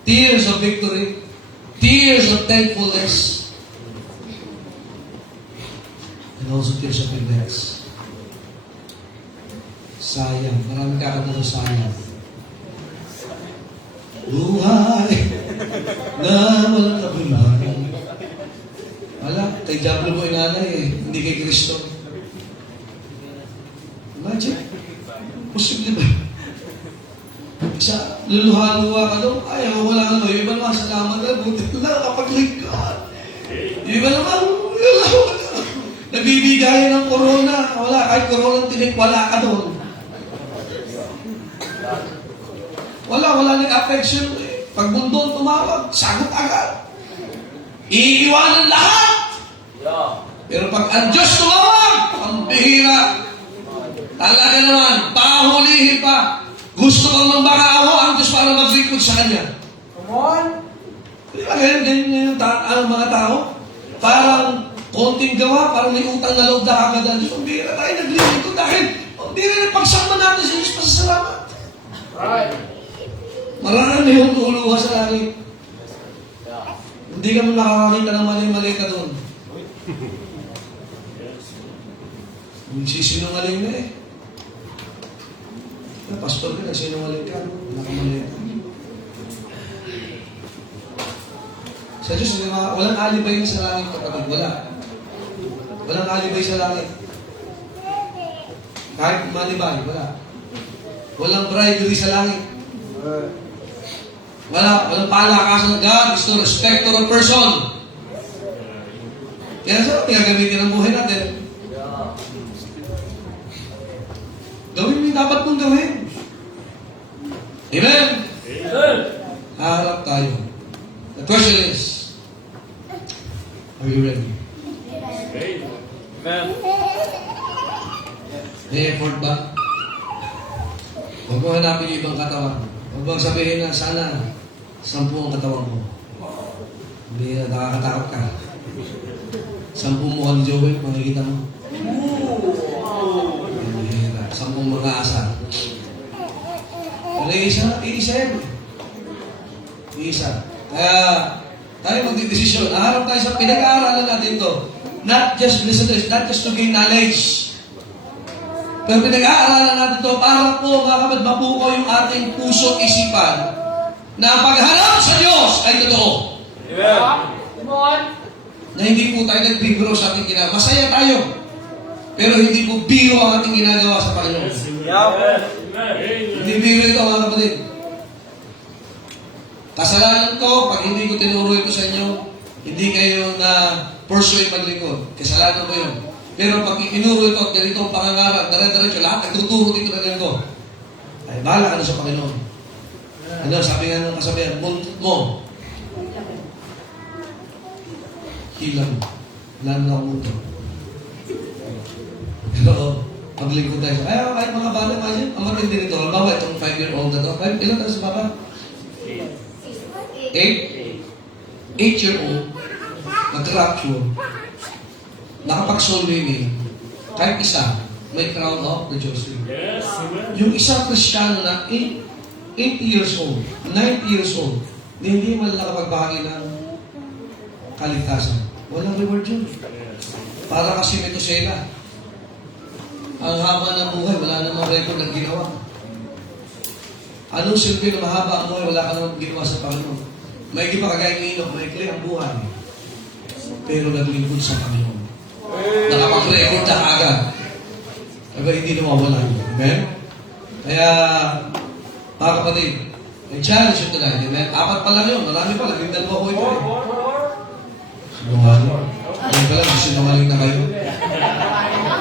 Tears of victory, tears of thankfulness, and also tears of regrets. Sayang. Maraming kakanta ng sayang. Buhay na walang kabuluhan. Wala, kay Diablo mo inanay eh, hindi kay Kristo. Imagine, posible ba? Isa, luluha-luha ka doon, ay, wala ka doon. Yung iba naman, salamat na, buti lang, kapag-ligkat. Yung iba naman, nabibigay ng corona. Wala, kahit corona tinik, wala ka doon. Wala nang affection. Pag mundon tumawag, sagot agad. Iiwanan lahat. Pero pag ang Diyos tumawag, ang bihira. Talaga naman, pahulihin pa. Gusto kang magbakaawa ang Diyos para maglingkod sa Kanya. Come on. Di ba ganyan yung mga tao? Parang konting gawa, parang may utang na loob na agad ang Diyos. Ang bihira tayo naglingkod dahil hindi rin pagsama natin sa Diyos pasasalamat. Right. Marami yung uluha sa langit. Hindi ka mo makakakita ng mali-mali ka doon. Magsisinungaling na eh. Pastor ka, nagsinungaling ka. Nakamali ka. Sa Diyos, walang alibay sa langit kapatid. Walang alibay sa langit. Kahit malibay, wala. Walang bribery sa langit. Walang palakasan ng God is no respecter of person. Kaya saan gagamitin ang buhay natin? Gawin mo yung dapat mong gawin. Amen? Haharap tayo. The question is, are you ready? Amen. May effort ba? Huwag mo hanapin yung ibang katawan. Huwag mo sabihin na sana 10 ang katawan mo. Hindi na nakakatakot ka. 10 mukha ni Joel, makikita mo. 10 mga asa. Wala isa. Kaya tayo magdidesisyon. Naharap tayo sa pinag-aaralan natin ito. Not just to gain knowledge. Pero pinag-aaralan natin ito para po mga kapatid mabuo yung ating puso isipan na ang pagharap sa Diyos ay totoo. Amen. Na hindi po tayo nagbibiro sa ating ginagawa. Masaya tayo. Pero hindi po biro ang ating ginagawa sa Panginoon. Hindi biro ito mga kapatid. Kasalanan ko, pag hindi ko tinuro ito sa inyo, hindi kayo na pursue maglingkod. Kasalanan ko yun. Pero pag inuro ito at ganito ang pangangarap, dire-diretso, lahat nagtuturo dito na ganito. Ay, bahala ka na sa Panginoon. Ano, sabi nga ng kasabihan, muntot mo. Hilang. Wala na akong muntot. Pero, paglingkod tayo. Ay, kahit mga bala nga yan, ang matindi nito. Halimbawa, itong 5-year-old na to. Ilan tayo sa baba? 8-year-old, nag-rapture, nakapag-soul winning, kahit isa, may crown of the Diyos. Yung isang Kristiyano na 80 years old, 90 years old, hindi man nakapagbahagi ng kaligtasan. Walang reward yun. Para kasi Metusela. Ang haba ng buhay, wala namang record ng ginawa. Anong silbi na mahaba ang buhay, wala ka namang ginawa sa Panginoon. May iba kagaya ng Enoch, may ikli ang buhay. Pero naglingkod sa Panginoon. Nakapag-record na agad. Kaya hindi nawawala yun. Amen? Kaya, mga kapatid, may challenge yun tonight. Amen? 4 pa lang yun. Marami pa. Laging 2 ko ito eh. Sinungaling. Ayun pa lang, sinungaling na kayo.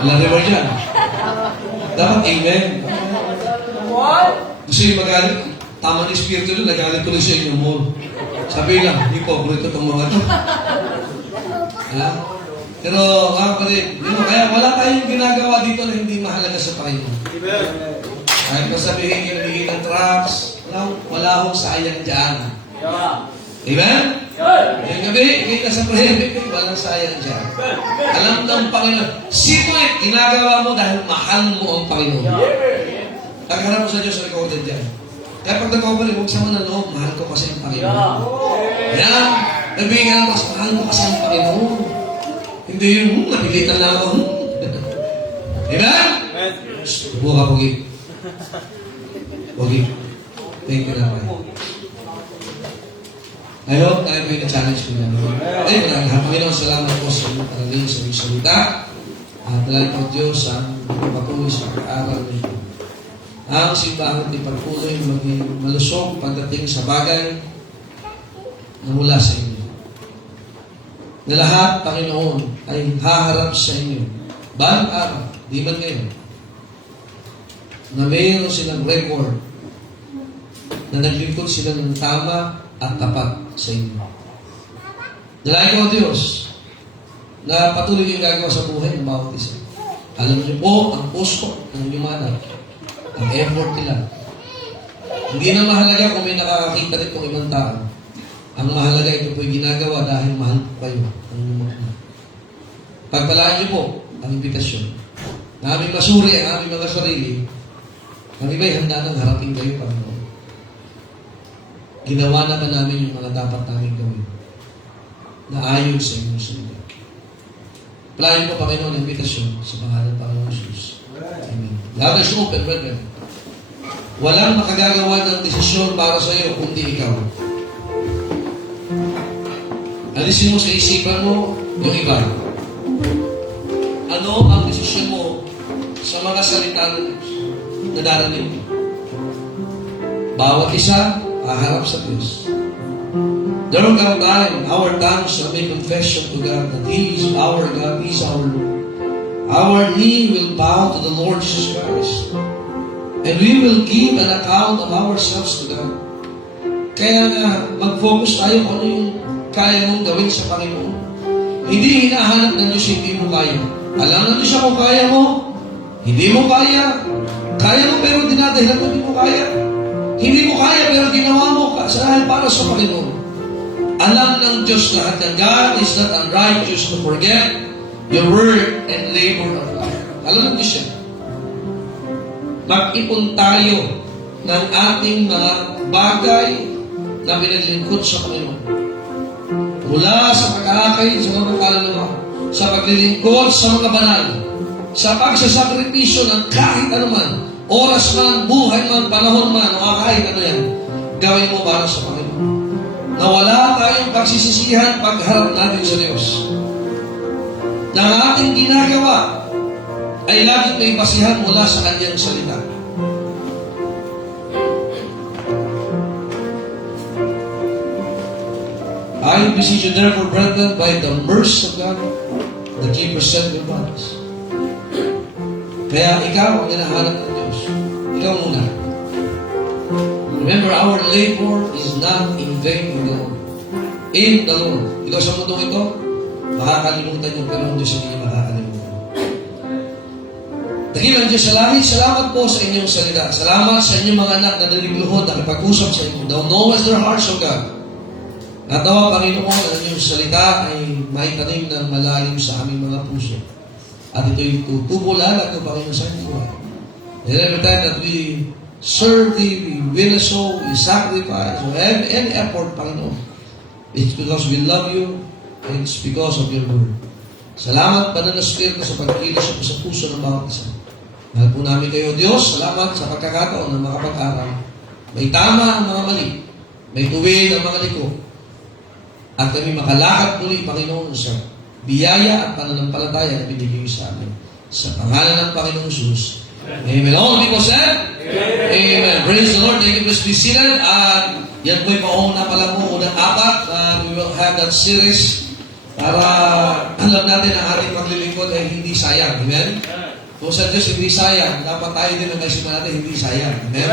Walang reward yan. Dapat amen. Gusto yung magalit. Tama ng Espiritu doon, nagalit ko rin sa inyo mo. Sabi lang, hipokrito itong mga ito. Pero mga kapatid, kaya wala tayong ginagawa dito na hindi mahalaga sa Panginoon. Kahit pa sabihin yung nabigay ng trucks, wala akong sayang dyan. Amen? Yung gabi, kita sa prayer, walang sayang dyan. Alam ng Panginoon, secret, ginagawa mo dahil mahal mo ang Panginoon. Pagharap mo sa Diyos, recorded dyan. Kaya pag nag-over, huwag sa mga loob, mahal ko kasi ang Panginoon. Yan, nabigyan mas mahal mo kasi ang Panginoon. Hindi yun, napilitan lang ako. Amen? Buka, Pogi. Pogi. Thank you naman. I hope tayo may na-challenge ko na. Ay, Panginoon, salamat po sa inyo para ngayon sa inyong salita. At dahil po Diyos ang patuloy sa pag-aaral nito. Ang simbahan ay pagpuloy maging malusog pagdating sa bagay na mula sa inyo. Na lahat, Panginoon, ay haharap sa inyo. Balang araw, di man ngayon, na mayroon silang record na naglingkod sila ng tama at tapat sa inyo. Dalayan ko, Diyos, na patuloy yung gagawa sa buhay ng bawat isa. Alam niyo po, ang puso ng liwanag, ang effort nila. Hindi na mahalaga kung may nakakakita nitong ibang tao. Ang mahalaga ito po'y ginagawa dahil mahal po kayo. Pagpalaan niyo po ang imbitasyon. Na aming masuri ang aming mga sarili. Ang iba'y handa nang harapin kayo, Panginoon. Ginawa na ba namin yung mga dapat namin gawin? Na ayon sa inyong salita. Playin po, Panginoon, ang imbitasyon sa pangalan ng Panginoon Jesus. Amen. Love is open, brethren. Walang makagagawa ng desisyon para sa iyo kundi ikaw. Alisin mo sa isipan mo yung iba. Ano ang desisyon mo sa mga salita na darating? Bawat isa, haharap sa Diyos. There will come time, our tongues shall make confession to God that He is our God, He is our Lord. Our knee will bow to the Lord Jesus Christ. And we will give an account of ourselves to God. Kaya nga, mag-focus tayo kung ano yung kaya mong gawin sa Panginoon. Hindi hinahanap ng Diyos, hindi mo kaya. Alam na Diyos kung kaya mo. Hindi mo kaya. Kaya mo pero dinadahilan mo, hindi mo kaya. Hindi mo kaya pero ginawa mo dahil para sa Panginoon. Alam ng Diyos lahat ng God is not unrighteous to forget your work and labor of life. Alam ng Diyos yan. Mag-ipon tayo ng ating mga bagay na pinaglingkod sa Panginoon. Mula sa pag-aakay sa mga kaluluwa, sa paglilingkod sa mga banal, sa pagsasakripisyo ng kahit anuman, oras man, buhay man, panahon man, o kahit ano yan, gawin mo para sa Panginoon. Na wala tayong pagsisisihan pagharap natin sa Diyos. Na ang ating ginagawa ay laging may basihan mula sa Kanyang salita. I beseech you therefore, brethren, by the mercy of God, that ye present your bodies. Kaya ikaw ang hinahanap ng Diyos. Ikaw muna. Remember, our labor is not in vain in the Lord. In the Lord. Ikaw sa mundong ito, makakalimutan yung pero ang Diyos hindi niya makakalimutan. Dakilang Diyos sa langit, salamat po sa inyong salita. Salamat sa inyong mga anak na nalibluhod, nakipag-usap sa inyo. Thou knowest their hearts, O God. At nawa, Panginoon, ang inyong salita ay maitanim ng malalim sa aming mga puso. At ito'y tutubol alat ko, Panginoon, sa inyong buhay. And every time that we serve Thee, we win a soul, we sacrifice, or any effort, Panginoon, it's because we love You, and it's because of Your Word. Salamat, Banal na Espiritu, sa pagkilos sa puso ng bawat isa. Mahal po namin kayo, Diyos. Salamat sa pagkakataon ng makapag-aral. May tama ang mga mali. May tuwid ang mga liko. At kami makalakad muli, Panginoon, sa biyaya at pananampalataya na binigay sa amin. Sa pangalan ng Panginoong Jesus. Amen. All the people said? Amen. Praise the Lord. Thank you, please be seated. At yan po'y pauna pala po, unang apat. We will have that series para alam natin ang ating paglilingkod ay hindi sayang. Amen? Kung sa Diyos hindi sayang, dapat tayo din ang kaisipan natin hindi sayang. Amen?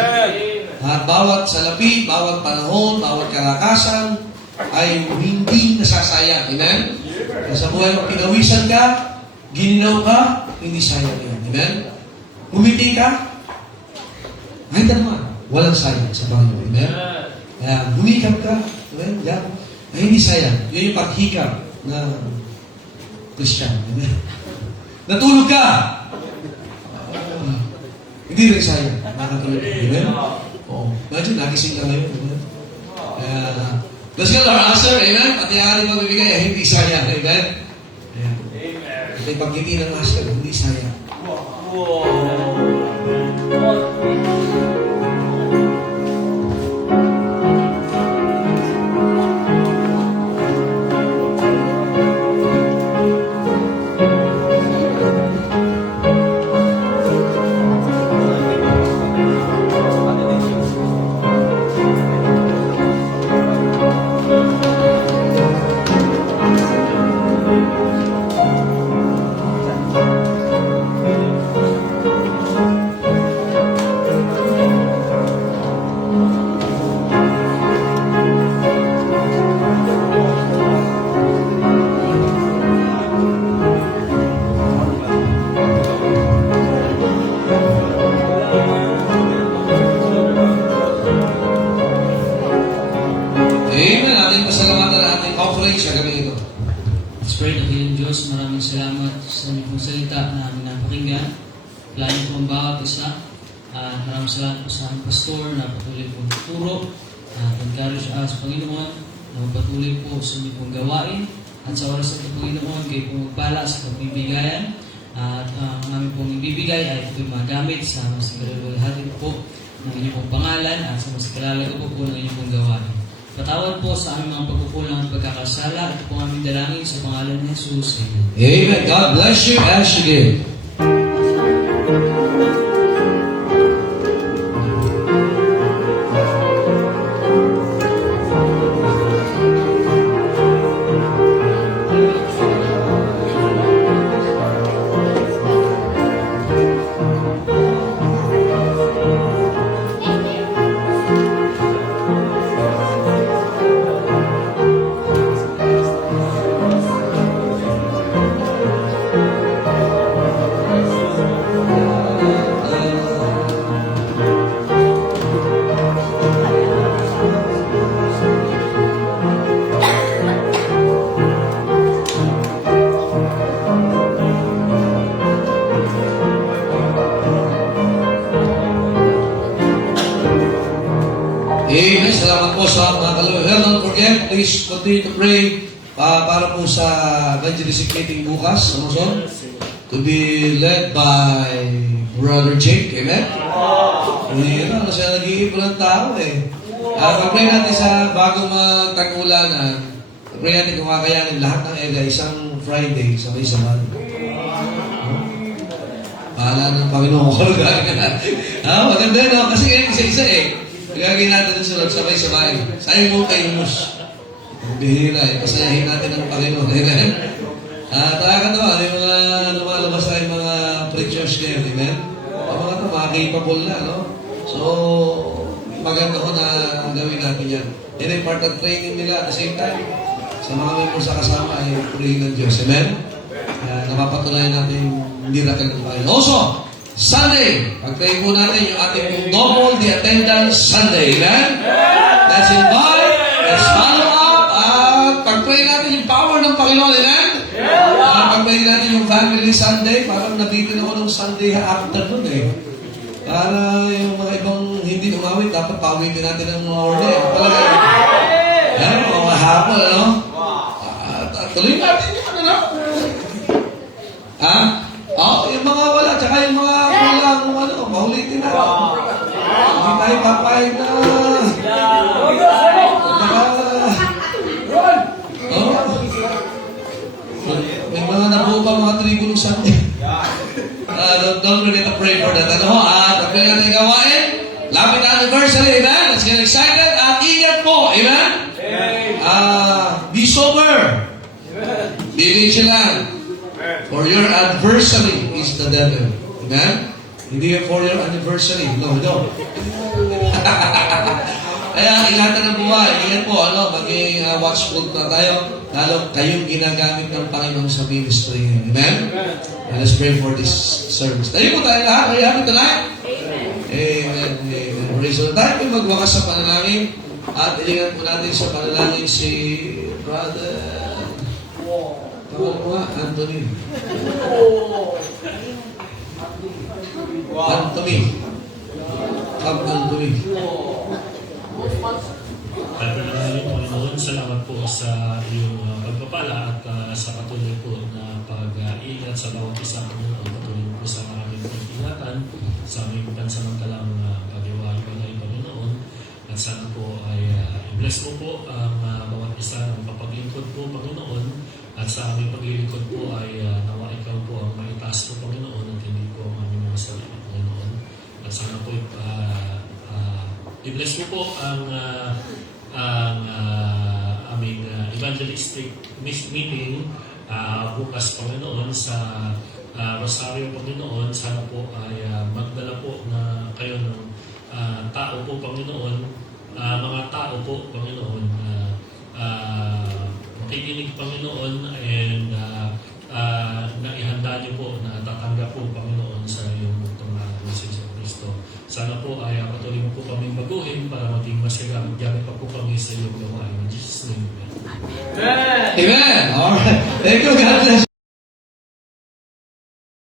At bawat salapi, bawat panahon, bawat kalakasan, ay hindi nasasayang. Amen? Sa buhay mo, pinawisan ka, gininaw ka, hindi sayang yan. Amen? Umiti ka, ay naman, walang sayang sa Panginoon. Amen? Kaya, humikap ka, amen? Yan, ay hindi sayang. Yun yung paghikap na Christian. Amen? Natulog ka, hindi rin sayang. Nakatulog ka. Amen? Oo. Imagine, nagising ka ngayon. Amen? Kaya, let's get our answer, amen? Pati ari mabibigay, ay hindi sayang, amen? Ayan. Ito yung pagkiti ng master, hindi sayang. Amen. Ating pasalamatan ang ating offering sa gabi ito. Let's pray. Dakilang Diyos, maraming salamat sa inyong pong salita na aming napakinggan. Lain po ang bawat isa. Maraming salamat po sa aming pastor na patuloy pong tuturo. Encourage us, Panginoon, na magpatuloy po sa inyong pong gawain. At sa oras ng Panginoon, kayo pong magpala sa pagbibigayan. At ang aming pong ibibigay ay ito'y magamit sa mas naglalagay po ng inyong pong pangalan at sa mas kalalaga po ng inyong pong gawain. Patawad po sa aming mga pagkukulang at pagkakasala. Ito po ang aming dalangin sa pangalan ni Jesus. Amen. Amen. God bless you as you give. mga kalawin. Well, don't forget, please continue to pray para po sa evangelistic meeting bukas sa Luzon, to be led by Brother Jake. Amen? Hindi na, siya nag-iipon ng tao eh. Pag-pray natin sa bago magtag-ulanan, pag-pray natin kung kakayanin lahat ng area, isang Friday, sabay-sabay. Bahala ng Panginoon ko. Maganda no? Kasi ngayon isa-isa eh. Gagawin natin ang sunod, sabay-sabay. Sayang mo kayo, Mus. Bihira eh. Pasayahin natin ang Panginoon. Talaga naman, yung mga lumalabas na yung mga preachers ngayon, amen? Ang mga ito, mga capable na, no? So, maganda ko na gawin natin yan. Yan ay part of training nila at the same time. Sa mga members sa kasama ay purihin ng Diyos, amen? Napapatunayan natin hindi natin ng Panginoon. Also, Sunday, pag-pray po natin yung ating pong double the attendance Sunday. Amen? Let's invite, let's follow up, at pag-pray natin yung power ng Panginoon. Amen? Pag-pray natin yung family Sunday, parang nabitin ako ng Sunday afternoon eh. Para yung mga ibang hindi umawit, dapat pawitin natin ng mga order. Talaga. Yan, mga hapon, ano? Tuloy natin yung ano? Yung mga wala, tsaka yung mga walang paulitin na. Hindi tayo papayag na. May mga nabuo pa mga tribo ng Sunday. Don't forget to pray for that. Pag-pray natin gawain. Lapit na anniversary, amen? Let's get excited. At ingat po, amen? Be sober. Be vigilant. For your adversary is the devil. Amen? Hindi for your anniversary. No. Kaya ingatan ng buhay. Ingat po, maging watchful na tayo. Lalo kayong ginagamit ng Panginoon sa ministry. Amen? And let's pray for this service. Tayo po tayo lahat. Are you happy tonight? Amen. Amen. Praise the Lord. Tayo po magwakas sa panalangin. At ilingan po natin sa panalangin si Brother Anthony. Panginoon, salamat po sa iyong pagpapala at sa patuloy po na pag-iingat sa bawat isa Panginoon. Patuloy po sa maraming pag-ingatan sa aming pansamantalang pag-iwalay Panginoon. At sana po ay i-bless mo po ang bawat isa ng papaglingkod po Panginoon. At sa aming paglilingkod po ay nawa ikaw po ang maitaas po Panginoon at hindi po ang aming mga sarili Panginoon. At sana po i-bless mo po ang aming evangelistic meeting bukas Panginoon sa Rosario Panginoon. Sana po ay magdala po na kayo ng tao po Panginoon, mga tao po Panginoon, makikinig Panginoon and naihanda niyo po na tatanggap po Panginoon sa iyong bugtong na message ng Kristo. Sana po ay patuloy mo po kaming baguhin para maging masigang. Gamit pa po kami sa iyong gawain. In Jesus' name, Amen. Amen. All right. Thank you. God bless.